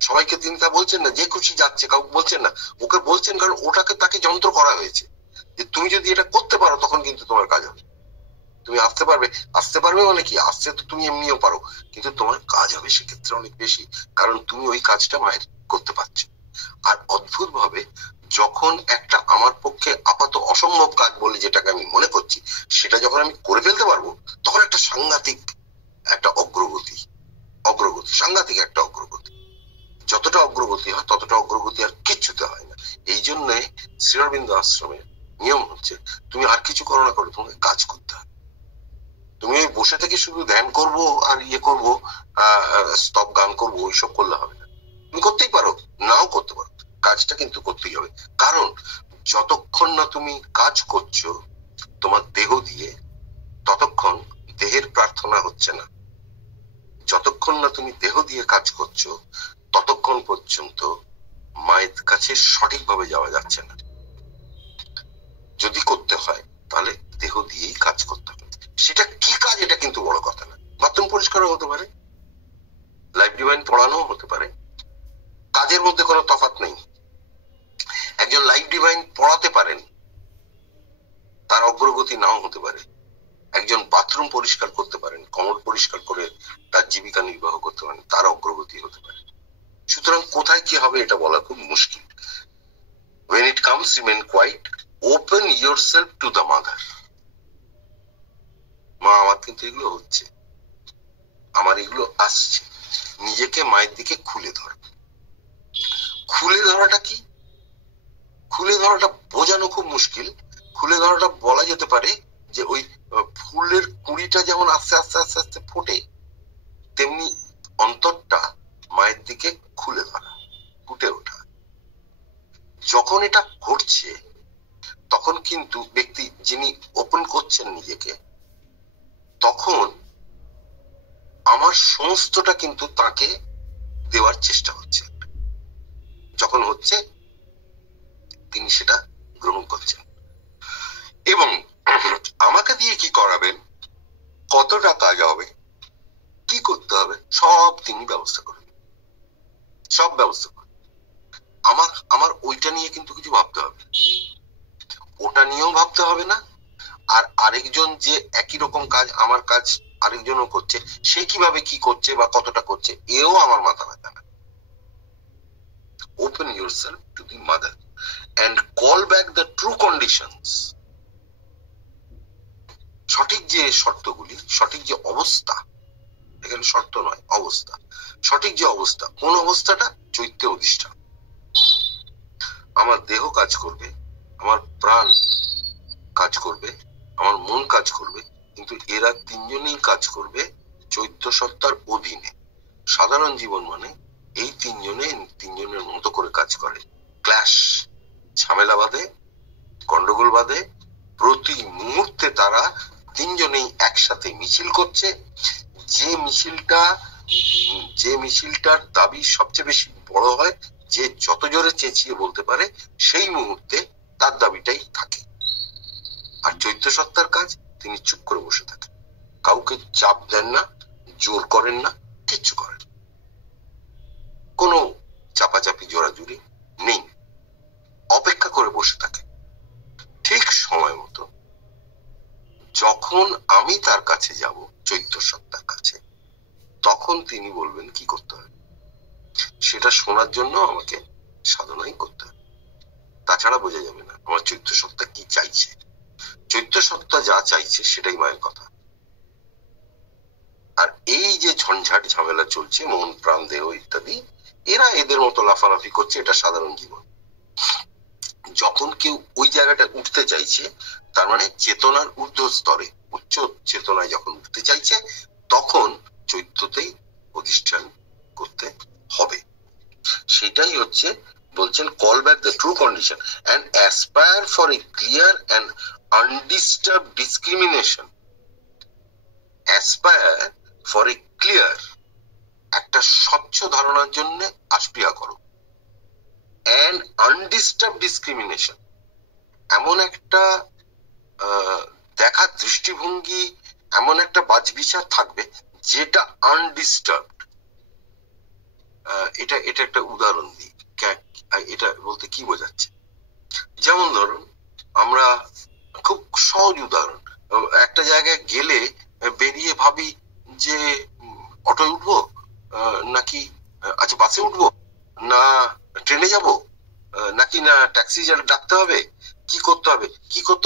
সবাইকে তিনি তা বলছেন না, যে খুশি যাচ্ছে, কাউকে বলছেন না, ওকে বলছেন কারণ ওটাকে তাকে যন্ত্র করা হয়েছে যে তুমি যদি এটা করতে পারো তখন কিন্তু তোমার কাজ হবে, তুমি আসতে পারবে মানে কি, আসতে তো তুমি এমনিও পারো, কিন্তু তোমার কাজ হবে সেক্ষেত্রে অনেক বেশি, কারণ তুমি ওই কাজটা মায়ের করতে পারছো। আর অদ্ভুত ভাবে যখন একটা আমার পক্ষে আপাত অসম্ভব কাজ বলে যেটাকে আমি মনে করছি, সেটা যখন আমি করে ফেলতে পারবো, তখন একটা সাংঘাতিক একটা অগ্রগতি, সাংঘাতিক একটা অগ্রগতি। যতটা অগ্রগতি হয় ততটা অগ্রগতি আর কিচ্ছুতে হয় না। এই জন্য শ্রী অরবিন্দ আশ্রমের নিয়ম হচ্ছে তুমি আর কিছু করো না করো, তোমাকে কাজ করতে হবে। তুমি ওই বসে থেকে শুধু ধ্যান করবো আর ইয়ে করবো, স্তব গান করবো, ওইসব করলে হবে না। তুমি করতেই পারো, নাও করতে পারো, কাজটা কিন্তু করতেই হবে। কারণ যতক্ষণ না তুমি কাজ করছো তোমার দেহ দিয়ে, ততক্ষণ দেহের প্রার্থনা হচ্ছে না। যতক্ষণ না তুমি দেহ দিয়ে কাজ করছো ততক্ষণ পর্যন্ত মায়ের কাছে সঠিকভাবে যাওয়া যাচ্ছে না। যদি করতে হয় তাহলে দেহ দিয়েই কাজ করতে হবে। সেটা কি কাজ এটা কিন্তু বড় কথা না। বাথরুম পরিষ্কারও হতে পারে, লাইফ ডিভাইন পড়ানো হতে পারে, কাজের মধ্যে কোনো তফাৎ নেই। একজন লাইফ ডিভাইন পড়াতে পারেন, তার অগ্রগতি নাও হতে পারে। একজন বাথরুম পরিষ্কার করতে পারেন, কমোড পরিষ্কার করে তার জীবিকা নির্বাহ করতে পারেন, তার অগ্রগতি হতে পারে। সুতরাং কোথায় কি হবে এটা বলা খুব মুশকিল। When it comes, remain quiet, open yourself to the mother. মা, আমার কিন্তু এগুলো হচ্ছে, আমার এগুলো আসছে, নিজেকে মায়ের দিকে খুলে ধর। খুলে ধরাটা কি? খুলে ধরাটা বোঝানো খুব মুশকিল। খুলে ধরাটা বলা যেতে পারে যে ওই ফুলের কুঁড়িটা যেমন আস্তে আস্তে আস্তে আস্তে ফোটে, তেমনি অন্তরটা মায়ের দিকে খুলে ধরা, ফুটে ওঠা। যখন এটা ঘটছে তখন কিন্তু ব্যক্তি যিনি ওপেন করছেন নিজেকে, তখন আমার সমস্তটা কিন্তু তাকে দেওয়ার চেষ্টা হচ্ছে। যখন হচ্ছে তিনি সেটা গ্রহণ করছেন। এবং আমাকে দিয়ে কি করাবেন, কতটা কাজ হবে, কি করতে হবে, সব তিনি ব্যবস্থা করবেন, সব ব্যবস্থা করবেন। আমার ওইটা নিয়ে কিন্তু কিছু ভাবতে হবে, ওটা নিয়েও ভাবতে হবে না। আর আরেকজন যে একই রকম কাজ, আমার কাজ আরেকজনও করছে, সে কিভাবে কি করছে বা কতটা করছে, এও আমার মাথা ব্যথা না। Open yourself to the mother and call back the true conditions. সঠিক যে শর্তগুলি, সঠিক যে অবস্থা, এখানে শর্ত নয় অবস্থা, সঠিক যে অবস্থা, কোন অবস্থাটা? চৈত্য অধিষ্ঠান। আমার দেহ কাজ করবে, আমার প্রাণ কাজ করবে, আমার মন কাজ করবে, কিন্তু এরা তিনজনেই কাজ করবে চৈত্য সত্তার অধীনে। সাধারণ জীবন মানে এই তিনজনের মতো করে কাজ করে। ক্ল্যাশ, ঝামেলা বাঁধে, গন্ডগোল বাঁধে, প্রতি মুহূর্তে তারা তিনজনেই একসাথে মিছিল করছে। যে মিছিলটার দাবি সবচেয়ে বেশি বড় হয়, যে যত জোরে চেঁচিয়ে বলতে পারে, সেই মুহূর্তে তার দাবিটাই থাকে। আর চৈত্য সত্তার কাজ, তিনি চুপ করে বসে থাকেন, কাউকে চাপ দেন না, জোর করেন না, কিচ্ছু করেন, কোনো চাপাচাপি জোরাজুরি নেই, অপেক্ষা করে বসে থাকে। ঠিক সময় মতো যখন আমি তার কাছে যাব, চৈত্য সত্তার কাছে, তখন তিনি বলবেন কি করতে হবে। সেটা শোনার জন্য আমাকে সাধনাই করতে হবে, তাছাড়া বোঝা যাবে না আমার চৈত্য সত্তা কি চাইছে। চৈত্য সত্তা যা চাইছে সেটাই মায়ের কথা। আর এই যে ঝঞ্ঝাট ঝামেলা চলছে, মন প্রাণ দেহ ইত্যাদি, এরা এদের মতো লাফালাফি করছে, এটা সাধারণ জীবন। যখন কেউ ওই জায়গাটা উঠতে চাইছে, তার মানে চেতনার ঊর্ধ্ব স্তরে, উচ্চ চেতনায় যখন উঠতে চাইছে, তখন চৈত্যতেই অধিষ্ঠান করতে হবে। সেটাই হচ্ছে বলছেন, call back the true condition and aspire for a clear and undisturbed discrimination. Aspire for a clear, একটা স্বচ্ছ ধারণার জন্য আস্পিয়া করো, and undisturbed discrimination, এমন একটা দেখার দৃষ্টিভঙ্গি, এমন একটা বাছবিচার থাকবে যেটা আনডিস্টার্বড। এটা একটা উদাহরণ দিই, এটা বলতে কি বোঝাচ্ছে। যেমন ধরুন, আমরা খুব সহজ উদাহরণ, একটা জায়গায় গেলে বেরিয়ে ভাবি যে অটোয় উঠবো নাকি, আচ্ছা বাসে উঠবো না ট্রেনে যাব, নাকি না ট্যাক্সি ডাকতে হবে, কি করতে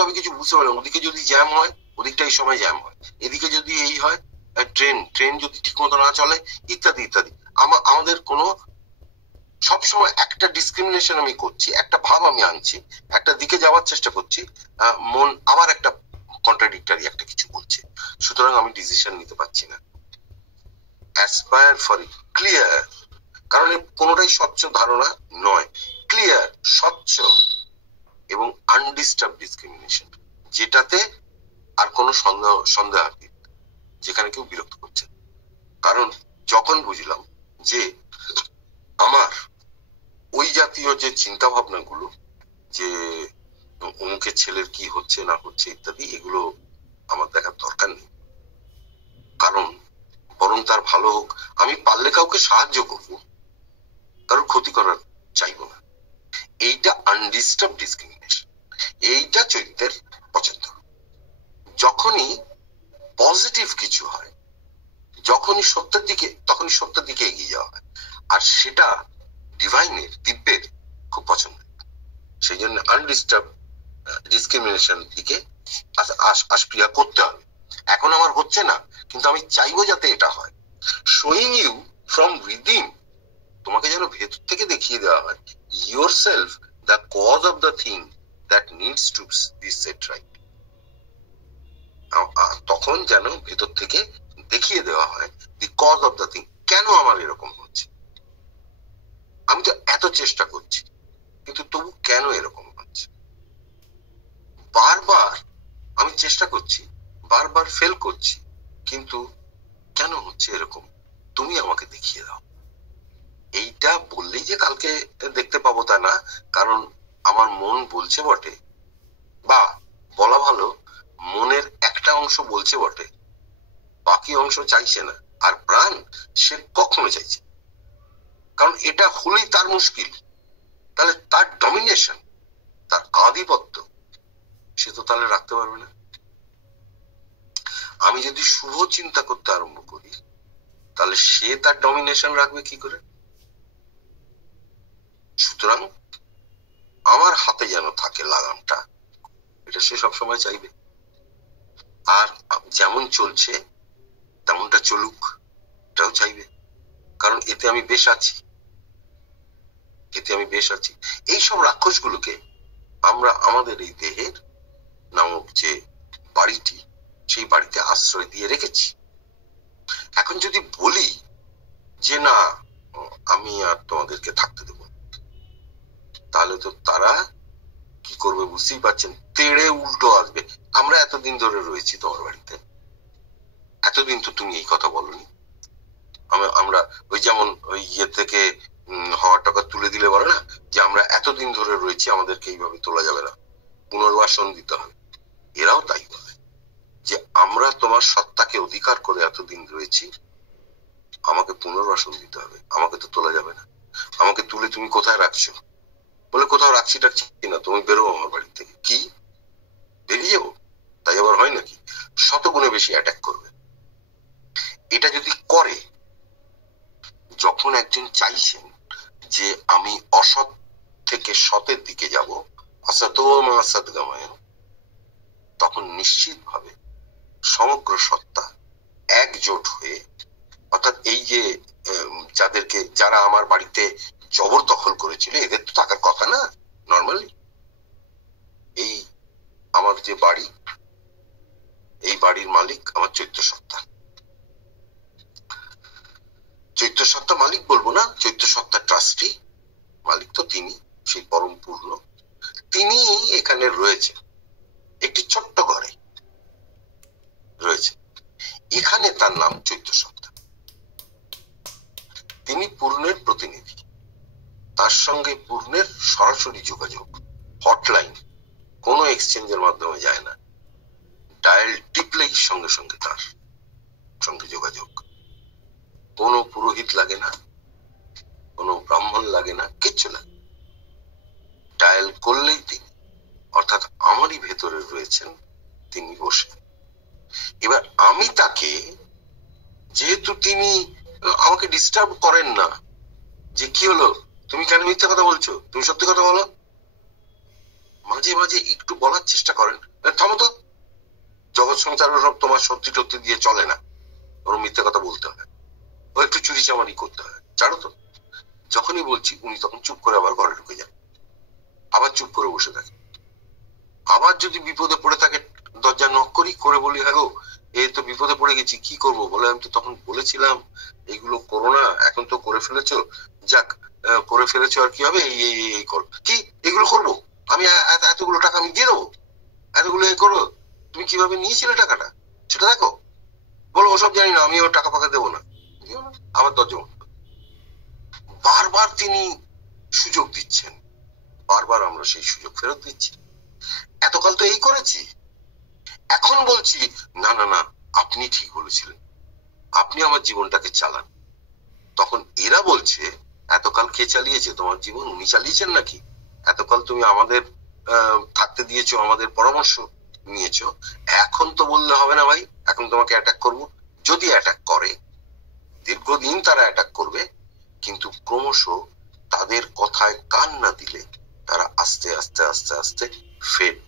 হবে কিছু বুঝতে পারি না। ওদিকে যদি জ্যাম হয়, ওদিকটা এই সময় জ্যাম হয়, এদিকে যদি এই হয়, ট্রেন যদি ঠিক মতো না চলে, ইত্যাদি ইত্যাদি। আমাদের কোনো সবসময় একটা ডিসক্রিমিনেশন আমি করছি, একটা ভাব আমি আনছি, একটা দিকে যাওয়ার চেষ্টা করছি, মন আবার একটা কন্ট্রাডিক্টরি একটা কিছু বলছে, সুতরাং আমি ডিসিশন নিতে পারছি না। অ্যাসপায়ার ফর ক্লিয়ার, কারণ কোনোটাই স্বচ্ছ ধারণা নয়, ক্লিয়ার, স্বচ্ছ এবং আনডিস্টার্ব ডিসক্রিমিনেশন, যেটাতে আর কোনো সন্দেহাতীত, যেখানে কেউ বিরক্ত করছে। কারণ যখন বুঝলাম যে আমার ওই জাতীয় যে চিন্তা ভাবনা গুলো, যে অমুকের ছেলের কি হচ্ছে না হচ্ছে ইত্যাদি, এগুলো আমার দেখার দরকার নেই, কারণ বরং তার ভালো হোক, আমি পারলে কাউকে সাহায্য করব, কারোর ক্ষতি করার চাইবো না। এইটা আনডিস্টার্ব ডিসক্রিমিনেশন, এইটা চৈত্যের পছন্দ। যখনই পজিটিভ কিছু হয়, যখনই সত্যের দিকে এগিয়ে যাওয়া হয়, আর সেটা ডিভাইনের, দিব্যের খুব পছন্দ। সেই জন্য আনডিস্টার্ব ডিসক্রিমিনেশন দিকে আশক্রিয়া করতে হবে। এখন আমার হচ্ছে না, কিন্তু আমি চাইবো যাতে এটা হয়। শোয়িং ইউ ফ্রম উইদিন, তোমাকে যেন ভেতর থেকে দেখিয়ে দেওয়া হয়, yourself the cause of the thing that needs to be set right. তখন যেন ভেতর থেকে দেখিয়ে দেওয়া হয় the cause of the thing, কেন আমার এরকম হচ্ছে। আমি তো এত চেষ্টা করছি, কিন্তু তবু কেন এরকম হচ্ছে। বারবার আমি চেষ্টা করছি, বারবার ফেল করছি, কিন্তু কেন হচ্ছে এরকম, তুমি আমাকে দেখিয়ে দাও। এইটা বললেই যে কালকে দেখতে পাবো তা না, কারণ আমার মন বলছে বটে, বা বলা ভালো, মনের একটা অংশ বলছে বটে, বাকি অংশ চাইছে না। আর প্রাণ সে কখনো চাইছে, কারণ এটা হলেই তার মুশকিল। তাহলে তার ডমিনেশন, তার আধিপত্য সে তো তাহলে রাখতে পারবে না। আমি যদি শুভ চিন্তা করতে আরম্ভ করি, তাহলে সে তার ডমিনেশন রাখবে কি করে। সুতরাং আমার হাতে যেন থাকে লাগামটা, এটা সে সবসময় চাইবে। আর যেমন চলছে তেমনটা চলুক, এটাও চাইবে, কারণ এতে আমি বেশ আছি, এতে আমি বেশ আছি। এইসব রাক্ষসগুলোকে আমরা আমাদের এই দেহের নামক যে বাড়িটি, সেই বাড়িতে আশ্রয় দিয়ে রেখেছি। এখন যদি বলি যে না, আমি আর তোমাদেরকে থাকতে দেব, তাহলে তো তারা কি করবে বুঝতেই পারছেন, তেড়ে উল্টো আসবে। আমরা এতদিন ধরে রয়েছি তোমার বাড়িতে, এতদিন তো তুমি এই কথা বলনি। আমরা ওই যেমন ওই ইয়ে থেকে হওয়ার টাকা তুলে দিলে বলে না, যে আমরা এতদিন ধরে রয়েছি, আমাদেরকে এইভাবে তোলা যাবে না, পুনর্বাসন দিতে হবে। এরাও তাই বলে যে আমরা তোমার সত্তাকে অধিকার করে এতদিন রয়েছি, আমাকে পুনর্বাসন দিতে হবে, আমাকে তো তোলা যাবে না। আমাকে তুলে তুমি কোথায় রাখছো, বলে কোথাও রাখছি টাকছি না, তুমি বেরো আমার বাড়ি থেকে। কি বেরিয়ে যাবো? তাই আবার হয় নাকি? শতগুণে বেশি অ্যাটাক করবে। এটা যদি করে, যখন একজন চাইছেন যে আমি অসৎ থেকে সতের দিকে যাব, তখন নিশ্চিতভাবে সমগ্র সত্তা একজোট হয়ে, অর্থাৎ এই যে যারা আমার বাড়িতে জবরদখল করেছিল, এদের তো থাকার কথা না নর্মালি। এই আমার যে বাড়ি, এই বাড়ির মালিক আমার চৈত্য সত্তা। চৈত্য সত্তা মালিক বলবো না, চৈত্য সত্তা ট্রাস্টি, মালিক তো তিনি, সেই পরম পূর্ণ। তিনি এখানে রয়েছে, একটি ছোট্ট ঘরে রয়েছে, এখানে তার নাম চৈত্য সত্তা। তিনি পূর্ণের প্রতিনিধি, তার সঙ্গে পূর্ণের সরাসরি যোগাযোগ, হটলাইন, কোনো এক্সচেঞ্জের মাধ্যমে যায় না, ডায়াল টিপলেই সঙ্গে সঙ্গে তার সঙ্গে যোগাযোগ। কোনো পুরোহিত লাগে না, কোনো ব্রাহ্মণ লাগে না, কিচ্ছু না, ডায়াল করলেই তিনি, অর্থাৎ আমারই ভেতরে রয়েছেন তিনি বসে। এবার আমি তাকে, যেহেতু তিনি আমাকে ডিস্টার্ব করেন না, যে কি হলো, তুমি কেন মিথ্যা কথা বলছো, তুমি সত্যি কথা বলো, মাঝে মাঝে একটু বলার চেষ্টা করেন, থামো তো, জগৎ সংসার সব তোমার সত্যি টত্যি দিয়ে চলে না, ওর মিথ্যা কথা বলতে হয়, ও একটু চুরি চামারি করতে হয়, জানো তো। যখনই বলছি উনি তখন চুপ করে আবার ঘরে ঢুকে যান, আবার চুপ করে বসে থাকে। আবার যদি বিপদে পড়ে থাকে দরজা নক করি, করে বলি হ্যাঁ গো এই তো বিপদে পড়ে গেছি, কি করব? বলে আমি তো তখন বলেছিলাম এগুলো করো না, এখন তো করে ফেলেছো, যাক করে ফেলেছো আর কি হবে, এই এই এই করো। কি এগুলো করবো? আমি এতগুলো টাকা আমি দিয়ে দেবো? এতগুলো এ করো? তুমি কিভাবে নিয়েছিলে টাকাটা সেটা দেখো। বলো ওসব জানি না, আমি ওর টাকা ফাঁকা দেবো না। আবার দরজা বন্ধ। বারবার তিনি সুযোগ দিচ্ছেন, বারবার আমরা সেই সুযোগ ফেরত দিচ্ছি। এতকাল তো এই করেছি, এখন বলছি না না না আপনি ঠিক বলেছিলেন, আপনি আমার জীবনটাকে চালান। তখন এরা বলছে এতকাল কে চালিয়েছে তোমার জীবন? উনি চালিয়েছেন নাকি? এতকাল তুমি আমাদের থাকতে দিয়েছো, আমাদের পরামর্শ নিয়েছো, এখন তো বললে হবে না ভাই, এখন তোমাকে অ্যাটাক করবো। যদি অ্যাটাক করে, দীর্ঘদিন তারা অ্যাটাক করবে, কিন্তু ক্রমশ তাদের কথায় কান না দিলে তারা আস্তে আস্তে আস্তে আস্তে ফেড।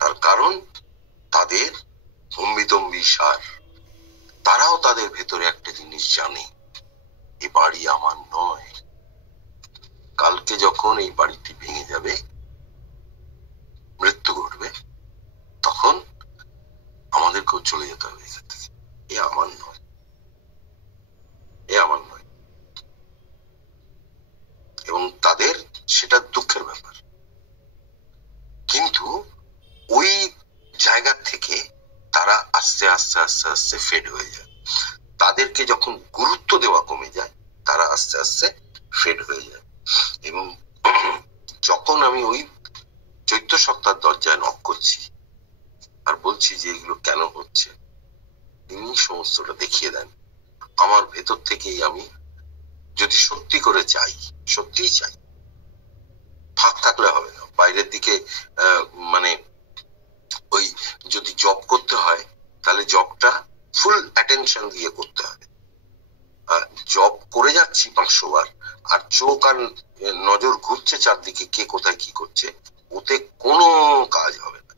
তার কারণ তাদের হম্বিতম্বি সার। তারাও তাদের ভেতরে একটা জিনিস জানে, এই বাড়ি আমার নয়। কালকে যখন এই বাড়িটি ভেঙে যাবে, মৃত্যু ঘটবে, তখন আমাদেরকেও চলে যেতে হবে এখান থেকে। এ আমার নয়, এ আমার নয়। এবং তাদের সেটা দুঃখের ব্যাপার, কিন্তু ওই জায়গা থেকে তারা আস্তে আস্তে আস্তে আস্তে ফেড হয়ে যায়। তাদেরকে যখন গুরুত্ব দেওয়া কমে যায়, তারা আস্তে আস্তে ফেড হয়ে যায়। এবং যখন আমি ওই চৈত্র সপ্তাহ দরজায় নক করছি আর বলছি যে এগুলো কেন হচ্ছে, তিনি সমস্তটা দেখিয়ে দেন। আমার ভেতর থেকেই আমি যদি সত্যি করে চাই, সত্যিই চাই, ফাঁক থাকলে হবে না। বাইরের দিকে মানে ওই যদি জব করতে হয় তাহলে জবটা ফুল অ্যাটেনশন দিয়ে করতে হবে। জব করে যাচ্ছি 500 বার, আর চোখ আর নজর ঘুরছে চারদিকে কে কোথায় কি করছে, ওতে কোনো কাজ হবে না।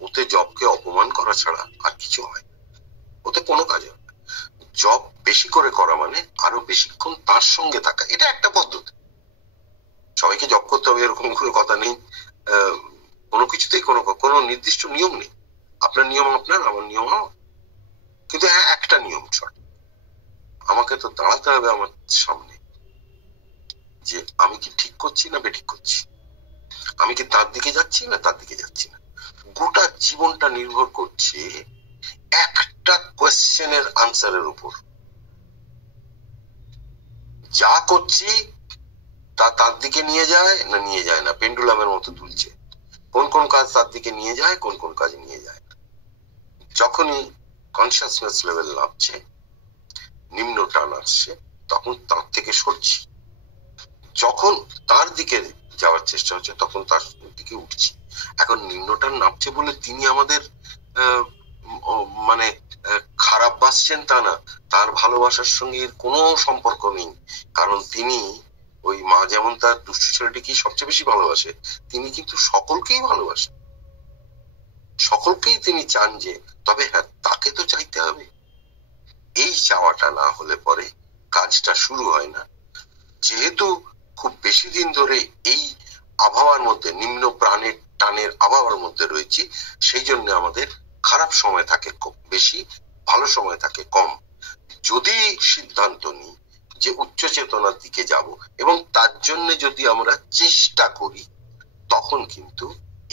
ওতে জবকে অপমান করা ছাড়া আর কিছু হয়, ওতে কোনো কাজ হবে না। জব বেশি করে করা মানে আরো বেশিক্ষণ তার সঙ্গে থাকা, এটা একটা পদ্ধতি। সবাইকে জব করতে হবে এরকম কোনো কথা নেই, কোনো কিছুতেই কোনো নির্দিষ্ট নিয়ম নেই। আপনার নিয়ম আপনার, আমার নিয়ম আমার, কিন্তু হ্যাঁ একটা নিয়ম ছট, আমাকে তো দাঁড়াতে হবে আমার সামনে যে আমি কি ঠিক করছি না বেঠিক করছি, আমি কি তার দিকে যাচ্ছি না তার দিকে যাচ্ছি না। গোটা জীবনটা নির্ভর করছে একটা কোয়েশ্চেনের আনসারের উপর। যা করছি তা তার দিকে নিয়ে যায় না নিয়ে যায় না, পেন্ডুলামের মতো দুলছে। কোন কোন কাজ তার দিকে নিয়ে যায়, কোন কোন কাজ নিয়ে যায় না। যখনই কনসিয়াসনেস লেভেল নামছে, নিম্ন টান আসছে, তখন তার থেকে সরছি। যখন তার দিকে যাওয়ার চেষ্টা হচ্ছে, তখন তার দিকে উঠছি। এখন নিম্নটান নামছে বলে তিনি আমাদের মানে খারাপ বাসছেন তা না, তার ভালোবাসার সঙ্গে কোনো সম্পর্ক নেই। কারণ তিনি ওই মা যেমন তার দুষ্ট ছেলেটিকে সবচেয়ে বেশি ভালোবাসে, তিনি কিন্তু সকলকেই ভালোবাসেন, সকলকেই তিনি চান যে, তবে হ্যাঁ তাকে তো চাইতে হবে। এই চাওয়াটা না হলে পরে কাজটা শুরু হয় না। যেহেতু খুব বেশি দিন ধরে এই আবহাওয়ার মধ্যে, নিম্ন প্রাণের টানের আবহাওয়ার মধ্যে রয়েছি, সেই জন্য আমাদের খারাপ সময় থাকে বেশি, ভালো সময় থাকে কম। যদি সিদ্ধান্ত নিই যে উচ্চ চেতনার দিকে যাব এবং তার জন্য যদি আমরা চেষ্টা করি, তখন কিন্তু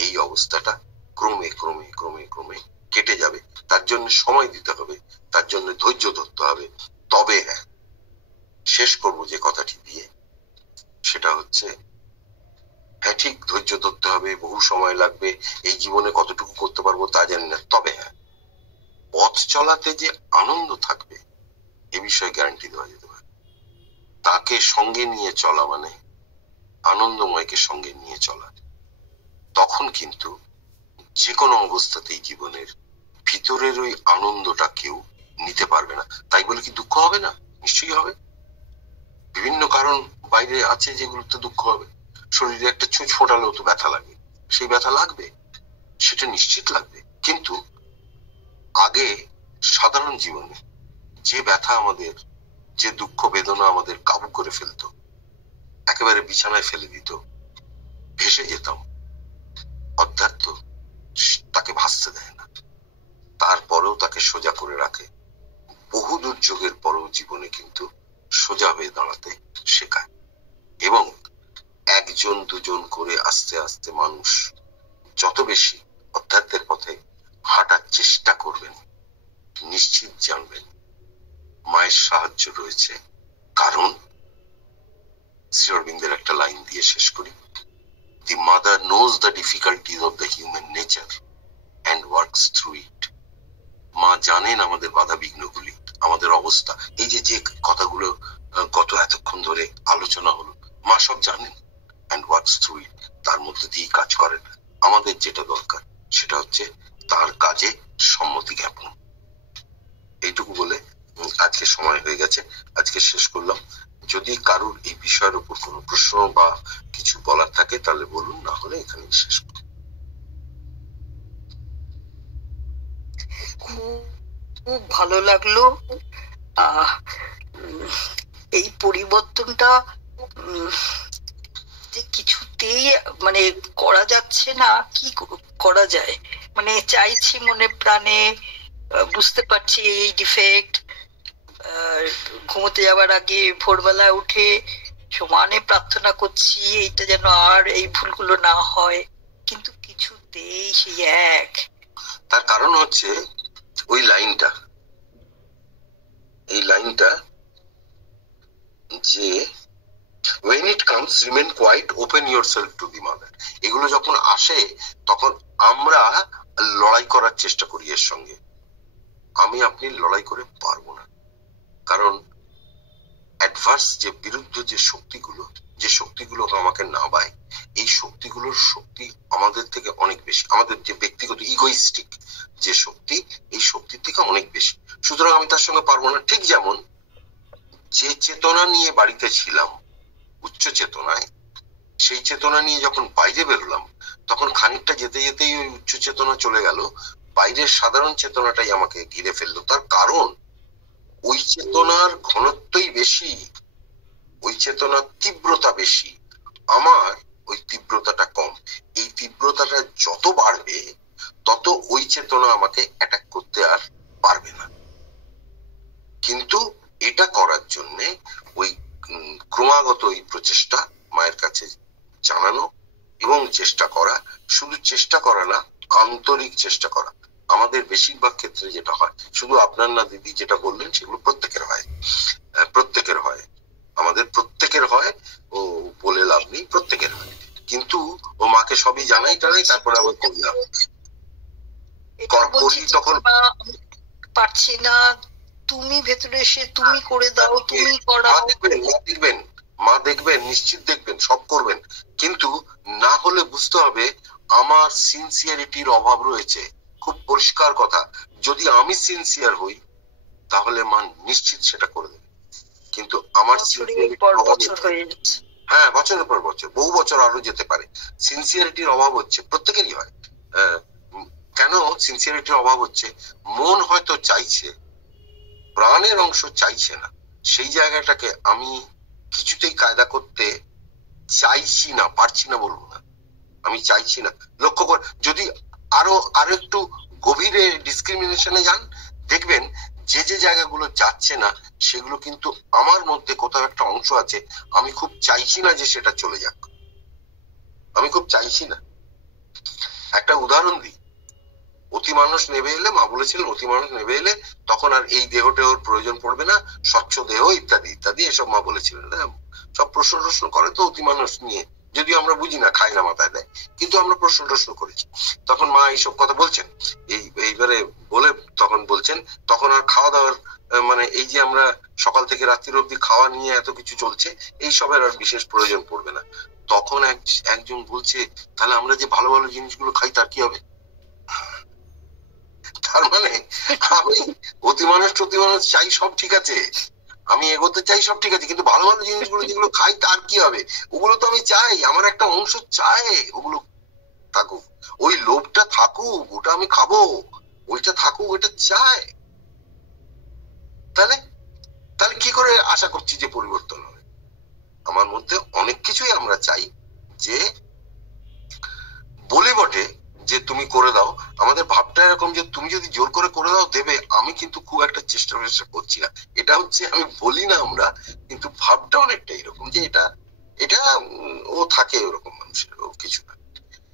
এই অবস্থাটা ক্রমে ক্রমে ক্রমে ক্রমে কেটে যাবে। তার জন্য সময় দিতে হবে, তার জন্য ধৈর্য ধরতে হবে। তবে হ্যাঁ, শেষ করব যে কথাটি দিয়ে, সেটা হচ্ছে হ্যাঁ ঠিক ধৈর্য ধরতে হবে, বহু সময় লাগবে, এই জীবনে কতটুকু করতে পারবো তা জানি না। তবে হ্যাঁ, পথ চলাতে যে আনন্দ থাকবে এ বিষয়ে গ্যারান্টি দেওয়া যেতে পারে। তাকে সঙ্গে নিয়ে চলা মানে আনন্দময়কে সঙ্গে নিয়ে চলা। তখন কিন্তু যে কোনো অবস্থাতেই জীবনের ভিতরের ওই আনন্দটা কেউ নিতে পারবে না। তাই বলে কি দুঃখ হবে না? নিশ্চয়ই হবে। বিভিন্ন কারণ বাইরে আছে যেগুলোতে দুঃখ হবে। শরীরে একটা ছুঁচ ফোটালেও তো ব্যথা লাগে, সেই ব্যথা লাগবে, সেটা নিশ্চিত লাগবে। কিন্তু আগে সাধারণ জীবনে যে ব্যথা আমাদের যে দুঃখ বেদনা আমাদের কাবু করে ফেলতো, একেবারে বিছানায় ফেলে দিত, ভেসে যেতাম। অধ্যাত্ম তাকে ভাসতে দেয় না, তারপরেও তাকে সোজা করে রাখে। বহু দুর্যোগের পরেও জীবনে কিন্তু সোজা হয়ে দাঁড়াতে শেখায়। এবং একজন দুজন করে আস্তে আস্তে মানুষ যত বেশি অধ্যাত্মের পথে হাঁটার চেষ্টা করবেন, নিশ্চিত জানবেন মায়ের সাহায্য রয়েছে। কারণ শ্রী অরবিন্দের একটা লাইন দিয়ে শেষ করি, the mother knows the difficulties of the human nature and works through it. মা জানেন আমাদের বাধা বিঘ্নগুলি, আমাদের অবস্থা। এই যে যে কথাগুলো গত এতক্ষণ ধরে আলোচনা হলো, মা সব জানেন, অ্যান্ড ওয়ার্কস থ্রু ইট, তার মধ্যে দিয়ে কাজ করেন। আমাদের যেটা দরকার সেটা হচ্ছে তার কাজে সম্মতি জ্ঞাপন। এইটুকু বলে আজকে সময় হয়ে গেছে, আজকে শেষ করলাম। যদি কারুর এই বিষয়ের উপর কোনো প্রশ্ন বা কিছু বলার থাকে তাহলে বলুন, না হলে এখানে শেষ করুন। খুব ভালো লাগলো। এই পরিবর্তনটা যে কিছুতেই মানে করা যাচ্ছে না, কি করা যায়, মানে চাইছি মনে প্রাণে, বুঝতে পারছি এই ডিফেক্ট। ঘুমোতে যাওয়ার আগে ভোরবেলা উঠে সমানে প্রার্থনা করছি এইটা যেন আর এই ভুলগুলো না হয়, কিন্তু কিছুতেই সেই এক। তার কারণ হচ্ছে ওই লাইনটা, এই লাইনটা যে when it comes remain quiet, open yourself to the mother, এগুলো যখন আসে তখন আমরা লড়াই করার চেষ্টা করি এর সঙ্গে। আমি আপনি লড়াই করে পারবো না, কারণ অ্যাডভার্স যে বিরুদ্ধ যে শক্তিগুলো আমাকে নাবায়, এই শক্তিগুলোর শক্তি আমাদের থেকে অনেক বেশি, আমাদের যে ব্যক্তিগত ইগোইস্টিক যে শক্তি, এই শক্তির থেকে অনেক বেশি। সুতরাং আমি তার সঙ্গে পারবো না। ঠিক যেমন যে চেতনা নিয়ে বাড়িতে ছিলাম, উচ্চ চেতনায়, সেই চেতনা নিয়ে যখন বাইরে বেরোলাম তখন খানিকটা যেতে যেতেই ওই উচ্চ চেতনা চলে গেল, বাইরের সাধারণ চেতনাটাই আমাকে ঘিরে ফেললো। তার কারণ ওই চেতনার ঘনত্বই বেশি, ওই চেতনার তীব্রতা বেশি, আমার ওই তীব্রতাটা কম। এই তীব্রতাটা যত বাড়বে তত ওই চেতনা আমাকে অ্যাটাক করতে আর পারবে না। কিন্তু এটা করার জন্য ওই ক্রমাগত এই প্রচেষ্টা মায়ের কাছে জানানো এবং চেষ্টা করা, শুধু চেষ্টা করা না, আন্তরিক চেষ্টা করা। আমাদের বেশিরভাগ ক্ষেত্রে যেটা হয়, শুধু আপনার না দিদি যেটা বললেন সেগুলো প্রত্যেকের হয়, প্রত্যেকের হয়, আমাদের প্রত্যেকের হয়। ও বলে লাভ নেই, প্রত্যেকের হয়। কিন্তু ও মাকে সবই জানাই টানাই, তারপরে আবার করি না, করি তখন পারছি না, তুমি ভেতরে এসে তুমি করে দাও, তুমি করাও। মা দেখবেন, নিশ্চিত দেখবেন, সব করবেন। কিন্তু না হলে বুঝতে হবে আমার সিনসিয়ারিটির অভাব রয়েছে। খুব পরিষ্কার কথা, যদি আমি সিনসিয়ার হই তাহলে মা নিশ্চিত সেটা করে দেবে। কিন্তু আমার হ্যাঁ, বছরের পর বছর, বহু বছর আরো যেতে পারে। সিনসিয়ারিটির অভাব হচ্ছে, প্রত্যেকেরই হয়। কেন সিনসিয়ারিটির অভাব হচ্ছে? মন হয়তো চাইছে, প্রাণের অংশ চাইছে না। সেই জায়গাটাকে আমি কিছুতেই কায়দা করতে চাইছি না, পারছি না বলবো না, আমি চাইছি না। লক্ষ্য কর, যদি আরো একটু গভীরে ডিসক্রিমিনেশনে যান, দেখবেন যে যে জায়গাগুলো যাচ্ছে না সেগুলো কিন্তু আমার মধ্যে কোথাও একটা অংশ আছে, আমি খুব চাইছি না যে সেটা চলে যাক, আমি খুব চাইছি না। একটা উদাহরণ দিই, অতি মানুষ নেবে এলে, মা বলেছিলেন অতি মানুষ নেবে এলে তখন আর এই দেহটেহর প্রয়োজন পড়বে না, স্বচ্ছ দেহ ইত্যাদি ইত্যাদি এসব মা বলেছিলেন। সব প্রশ্ন করে তো অতি মানুষ নিয়ে, যদিও আমরা বুঝি না, খাই না, মাথায় দেয়, কিন্তু আমরা প্রশ্ন করেছি। তখন মা এইসব কথা বলছেন, এইবারে বলে তখন বলছেন তখন আর খাওয়া দাওয়ার মানে এই যে আমরা সকাল থেকে রাত্রির অব্দি খাওয়া নিয়ে এত কিছু চলছে, এই সবের আর বিশেষ প্রয়োজন পড়বে না। তখন একজন বলছে তাহলে আমরা যে ভালো ভালো জিনিসগুলো খাই তার কি হবে? তার মানে আমি অতি মানুষ চাই, সব ঠিক আছে, আমি এগোতে চাই, সব ঠিক আছে, কিন্তু ভালো ভালো জিনিসগুলো যেগুলো খাই তার কি হবে? ওগুলো তো আমি চাই, আমার একটা অংশ চায় ওগুলো থাকুক, ওই লোভটা থাকুক, ওটা আমি খাবো, ওইটা থাকুক, ওইটা চায়। তাহলে তাহলে কি করে আশা করছি যে পরিবর্তন হবে? আমার মধ্যে অনেক কিছুই আমরা চাই যে বলে বটে যে তুমি করে দাও, আমাদের ভাবটা এরকম যে তুমি যদি জোর করে করে দাও দেবে, আমি কিন্তু খুব একটা চেষ্টা করছি না। এটা হচ্ছে আমি বলি না আমরা, কিন্তু ভাবটা অনেকটা এরকম যে এটা এটা ও থাকে ওরকম মানুষের, ও কিছু না,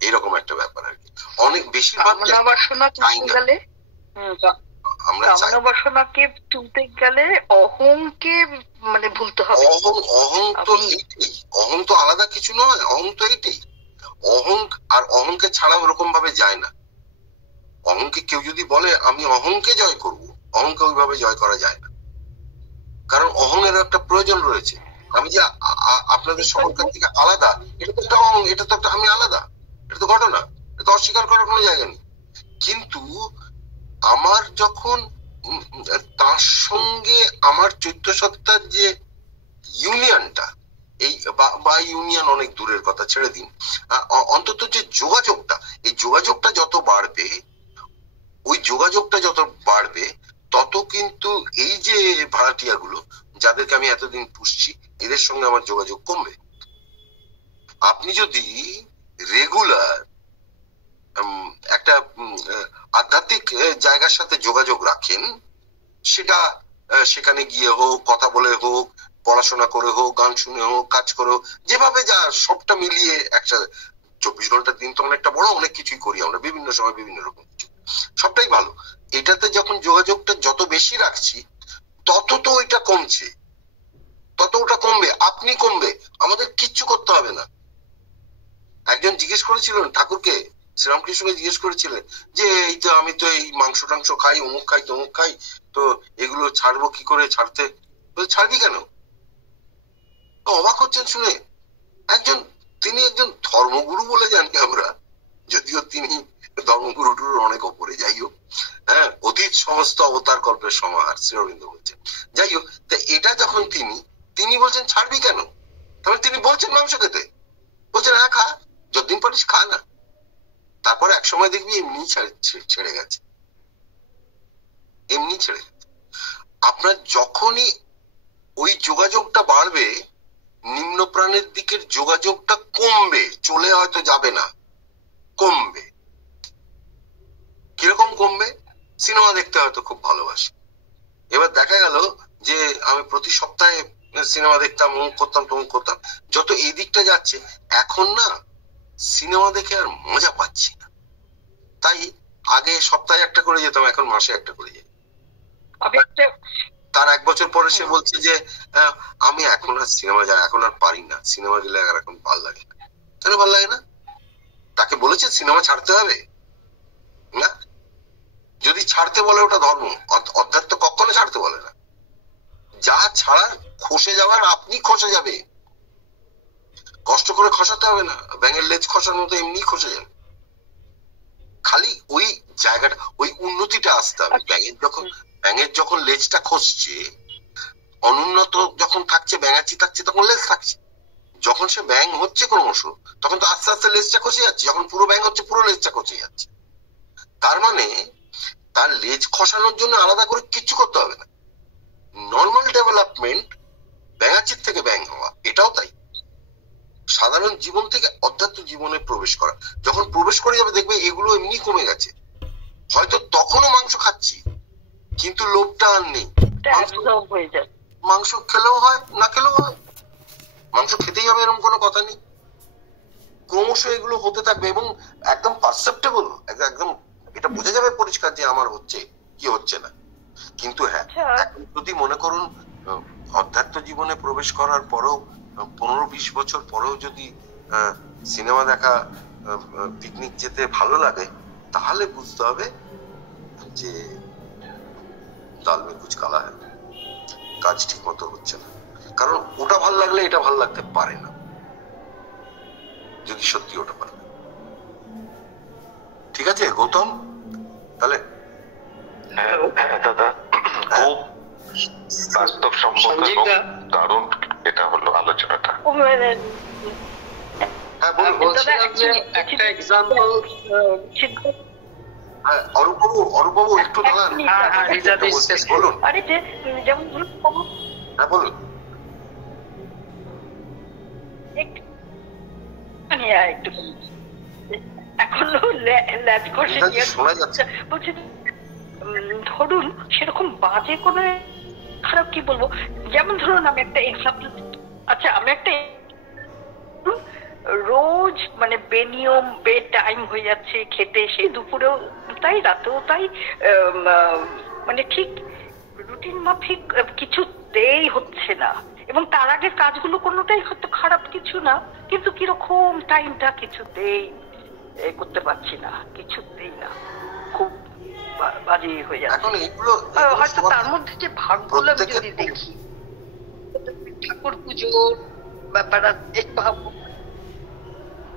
এরকম একটা ব্যাপার আর কি। অনেক বেশিরভাগ আমরা বাসনাকে তুলতে গেলে অহংকে মানে ভুলতে হবে। অহং তো এইটাই, অহং তো আলাদা কিছু নয়, অহং তো এইটাই। অহং আর অহংকে ছাড়া ওরকম ভাবে যায় না। অহংকে কেউ যদি বলে আমি অহংকে জয় করব, অহংকে ওইভাবে জয় করা যায় না, কারণ অহংয়ের একটা প্রয়োজন রয়েছে। আমি যে আপনাদের সকলকার থেকে আলাদা, এটা তো একটা অহং, এটা তো একটা আমি আলাদা, এটা তো ঘটনা, এটা অস্বীকার করার কোনো জায়গা নেই। কিন্তু আমার যখন তার সঙ্গে আমার চৈত্য সত্তার যে ইউনিয়নটা, এই বা ইউনিয়ন অনেক দূরের কথা, ছেড়ে দিন, অন্তত যে যোগাযোগটা, এই যোগাযোগটা যত বাড়বে, ওই যোগাযোগটা যত বাড়বে তত কিন্তু এই যে ভাড়াটিয়া গুলো যাদেরকে আমি এতদিন পুষছি, এদের সঙ্গে আমার যোগাযোগ কমবে। আপনি যদি রেগুলার একটা আধ্যাত্মিক জায়গার সাথে যোগাযোগ রাখেন, সেটা সেখানে গিয়ে হোক, কথা বলে হোক, পড়াশোনা করে হোক, গান শুনে হোক, কাজ করে হোক, যেভাবে যা সবটা মিলিয়ে একসাথে 24 ঘন্টার দিন তো অনেকটা বড়, অনেক কিছুই করি আমরা, বিভিন্ন সময় বিভিন্ন রকম কিছু, সবটাই ভালো। এটাতে যখন যোগাযোগটা যত বেশি রাখছি তত তো ওইটা কমছে, তত ওটা কমবে, আপনি কমবে, আমাদের কিচ্ছু করতে হবে না। একজন জিজ্ঞেস করেছিলেন ঠাকুরকে, শ্রীরামকৃষ্ণকে জিজ্ঞেস করেছিলেন যে এই তো আমি তো এই মাংস টাংস খাই, অমুক খাই তমুক খাই, তো এগুলো ছাড়বো কি করে? ছাড়তে ছাড়বি কেন? অবাক হচ্ছেন শুনে। তিনি একজন ধর্মগুরু বলে জানি আমরা, যদিও তিনি ধর্মগুরুটুর অনেক ওপরে, যাই হোক, হ্যাঁ, অতীত সমস্ত অবতার কল্পের সমাহার শ্রী অরবিন্দ বলছেন। যাই হোক, তা এটা যখন তিনি বলছেন ছাড়বি কেন, তবে তিনি বলছেন মাংস খেতে, বলছেন হ্যাঁ খা, যতদিন পারিস খা না, তারপরে এক সময় দেখবি এমনি ছেড়ে গেছে, এমনি ছেড়ে গেছে। আপনার যখনই ওই যোগাযোগটা বাড়বে, নিম্ন প্রাণের দিকের যোগাযোগটা কমবে, চলে হয়তো যাবে না, কমবে। কিরকম কমবে? সিনেমা দেখতে হয়তো খুব ভালোবাসি, এবার দেখা গেল যে আমি প্রতি সপ্তাহে সিনেমা দেখতাম, অমুক করতাম তমুক করতাম, যত এই দিকটা যাচ্ছে এখন না সিনেমা দেখে আর মজা পাচ্ছি না। তাই আগে সপ্তাহে একটা করে যেতাম, এখন মাসে একটা করে যাই। তার 1 বছর পরে সে বলছে যে আমি এখন আর সিনেমা যাই, এখন আর পারি না, সিনেমা গেলে আর এখন ভাল লাগে না। কেন ভাল লাগে না? তাকে বলেছে সিনেমা ছাড়তে হবে না? যদি ছাড়তে বলে ওটা ধর্ম, অধ্যাত্ম কখনো ছাড়তে বলে না। যা ছাড়ার খসে যাওয়ার আপনি খসে যাবে, কষ্ট করে খসাতে হবে না, ব্যাঙের লেজ খসার মতো এমনি খসে যাবে। খালি ওই জায়গাটা, ওই উন্নতিটা আসতে হবে। ব্যাঙের যখন লেজটা খসছে, অনুন্নত যখন থাকছে, ব্যাঙাচি থাকছে, তখন লেজ থাকছে। যখন সে ব্যাঙ হচ্ছে ক্রমশ, তখন তো আস্তে আস্তে লেজটা খসে যাচ্ছে, যখন পুরো ব্যাঙ হচ্ছে পুরো লেজটা খসে যাচ্ছে। তার মানে তার লেজ খসানোর জন্য আলাদা করে কিচ্ছু করতে হবে না। নর্মাল ডেভেলপমেন্ট, ব্যাঙাচির থেকে ব্যাঙ হওয়া, এটাও তাই। সাধারণ জীবন থেকে অধ্যাত্ম জীবনে প্রবেশ করা, যখন প্রবেশ করে যাবে দেখবে এগুলো এমনি কমে গেছে। হয়তো তখনও মাংস খাচ্ছি, কিন্তু লোভটা আর নেই। মাংস খেলেও হয়, না খেলেও হয়, মাংস খেতেই হবে এরকম কোনো কথা নেই। ক্রমশ এগুলো হতে থাকবে এবং একদম পারসেপ্টেবল, একদম এটা বোঝা যাবে পরিষ্কার যে আমার হচ্ছে কি হচ্ছে না। কিন্তু হ্যাঁ, যদি মনে করুন অধ্যাত্ম জীবনে প্রবেশ করার পরেও 15-20 বছর পরেও যদি সিনেমা দেখা, পিকনিক যেতে ভালো লাগে, তাহলে বুঝতে হবে যে দাল মে কুছ কালা হ্যায়, কাজ ঠিক মতো হচ্ছে না। কারণ ওটা ভালো লাগলে এটা ভালো লাগতে পারে না, যদি সত্যি ওটা পারে। ঠিক আছে গৌতম, তাহলে হ্যাঁ দাদা, খুব বাস্তবসম্মত এবং দারুণ এটা হলো আলোচনাটা। হ্যাঁ বলুন। বলছিলাম যে একটা এক্সাম্পল, অরূপবাবু একটু দাঁড়ান, বলুন। আরে যেমন হ্যাঁ বলুন। একটু এখনো ল্যাচ করছে শোনা যাচ্ছে। বলছি ধরুন সেরকম বাজে কোনো খারাপ কি বলবো, যেমন ধরুন আমি একটা এক্সাম্পল, আচ্ছা আমি একটা রোজ মানে বেনিয়ম বে টাইম হয়ে যাচ্ছে খেতে, সেই দুপুরেও তাই রাতেও তাই, মানে ঠিক রুটিন মাফিক কিছুতেই হচ্ছে না, এবং তার আগের কাজগুলো কোনোটাই হয়তো খারাপ কিছু না, কিন্তু কিরকম টাইমটা কিছুতেই করতে পারছি না, কিছুতেই না, খুব বাজে হয়ে যাচ্ছে। এখন এগুলো হয়তো তার মধ্যে যে ভাগগুলো আমি যদি দেখি, ঠাকুর পুজোর ব্যাপার ভাববো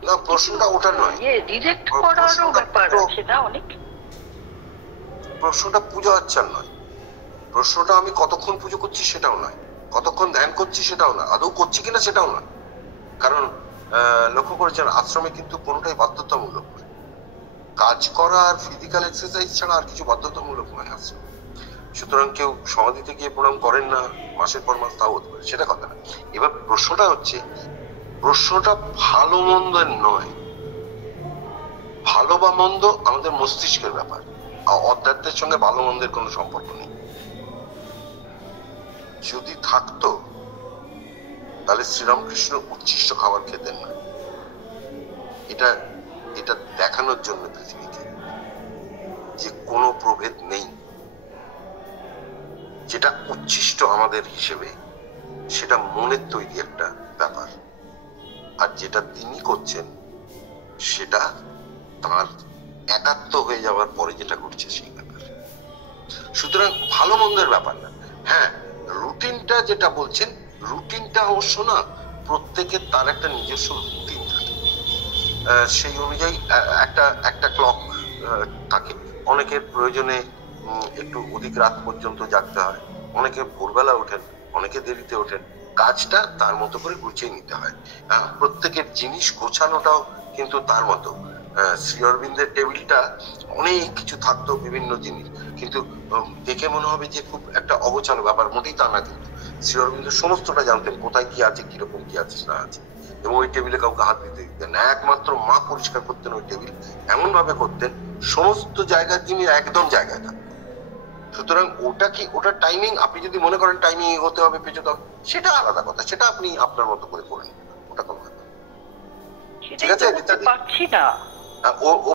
না, প্রশ্নটা ওটা নয়, ডিরেক্ট করারও ব্যাপার আছে না অনেক। প্রশ্নটা পুজো আচ্ছার নয়, প্রশ্নটা আমি কতক্ষণ পুজো করছি সেটাও নয়, কতক্ষণ ধ্যান করছি সেটাও নয়, আদৌ করছি কিনা সেটাও নয়। কারণ লক্ষ্য করেছেন আশ্রমে কিন্তু কোনোটাই বাধ্যতামূলক নয়, কাজ করা আর ফিজিক্যাল এক্সারসাইজ ছাড়া আর কিছু বাধ্যতামূলক নয় আশ্রম। সুতরাং কেউ সমাধিতে গিয়ে প্রণাম করেন না মাসের পর মাস, তাও হতে পারে, সেটা কথা না। এবার প্রশ্নটা হচ্ছে, প্রশ্নটা ভালো মন্দের নয়, ভালো বা মন্দ আমাদের মস্তিষ্কের ব্যাপার, অধ্যাত্মের সঙ্গে ভালো মন্দের কোনো সম্পর্ক নেই। যদি থাকতো তাহলে শ্রীরামকৃষ্ণ উচ্ছিষ্ট খাবার খেতেন না। এটা এটা দেখানোর জন্য পৃথিবীকে যে কোনো প্রভেদ নেই, যেটা উচ্ছিষ্ট আমাদের হিসেবে সেটা মনের তৈরি একটা ব্যাপার, আর যেটা তিনি করছেন সেটা তার একাত্ম হয়ে যাওয়ার পরে যেটা ঘটছে সেই ব্যাপার। সুতরাং ভালো মন্দের ব্যাপার না। হ্যাঁ, রুটিনটা যেটা বলছেন, রুটিনটা অবশ্য না, প্রত্যেকের তার একটা নিজস্ব রুটিন থাকে, সেই অনুযায়ী একটা ক্লক থাকে। অনেকের প্রয়োজনে একটু অধিক রাত পর্যন্ত জাগতে হয়, অনেকে ভোরবেলা ওঠেন, অনেকে দেরিতে ওঠেন, কাজটা তার মতো করে গুছিয়ে নিতে হয়। প্রত্যেকের জিনিস গোছানোটাও কিন্তু তার মতো। শ্রী অরবিন্দের টেবিলটা অনেক কিছু থাকতো, বিভিন্ন জিনিস, কিন্তু দেখে মনে হবে যে খুব একটা অগোছালো ব্যাপার, মোটেই তা না। কিন্তু শ্রী অরবিন্দ সমস্তটা জানতেন, কোথায় কি আছে, কিরকম কি আছে না আছে, এবং ওই টেবিলে কাউকে হাত দিতে দিতেন না। একমাত্র মা পরিষ্কার করতেন ওই টেবিল, এমন ভাবে করতেন সমস্ত জায়গায় তিনি একদম জায়গায় থাকতেন। সুতরাং ওটা টাইমিং, আপনি যদি মনে করেন টাইমিং হতে হবে, পেছতে হবে, সেটা আলাদা কথা, সেটা আপনি আপনার মতো করে করেন, ওটা কোনো ব্যাপার। ঠিক আছে, পাচ্ছি না। ও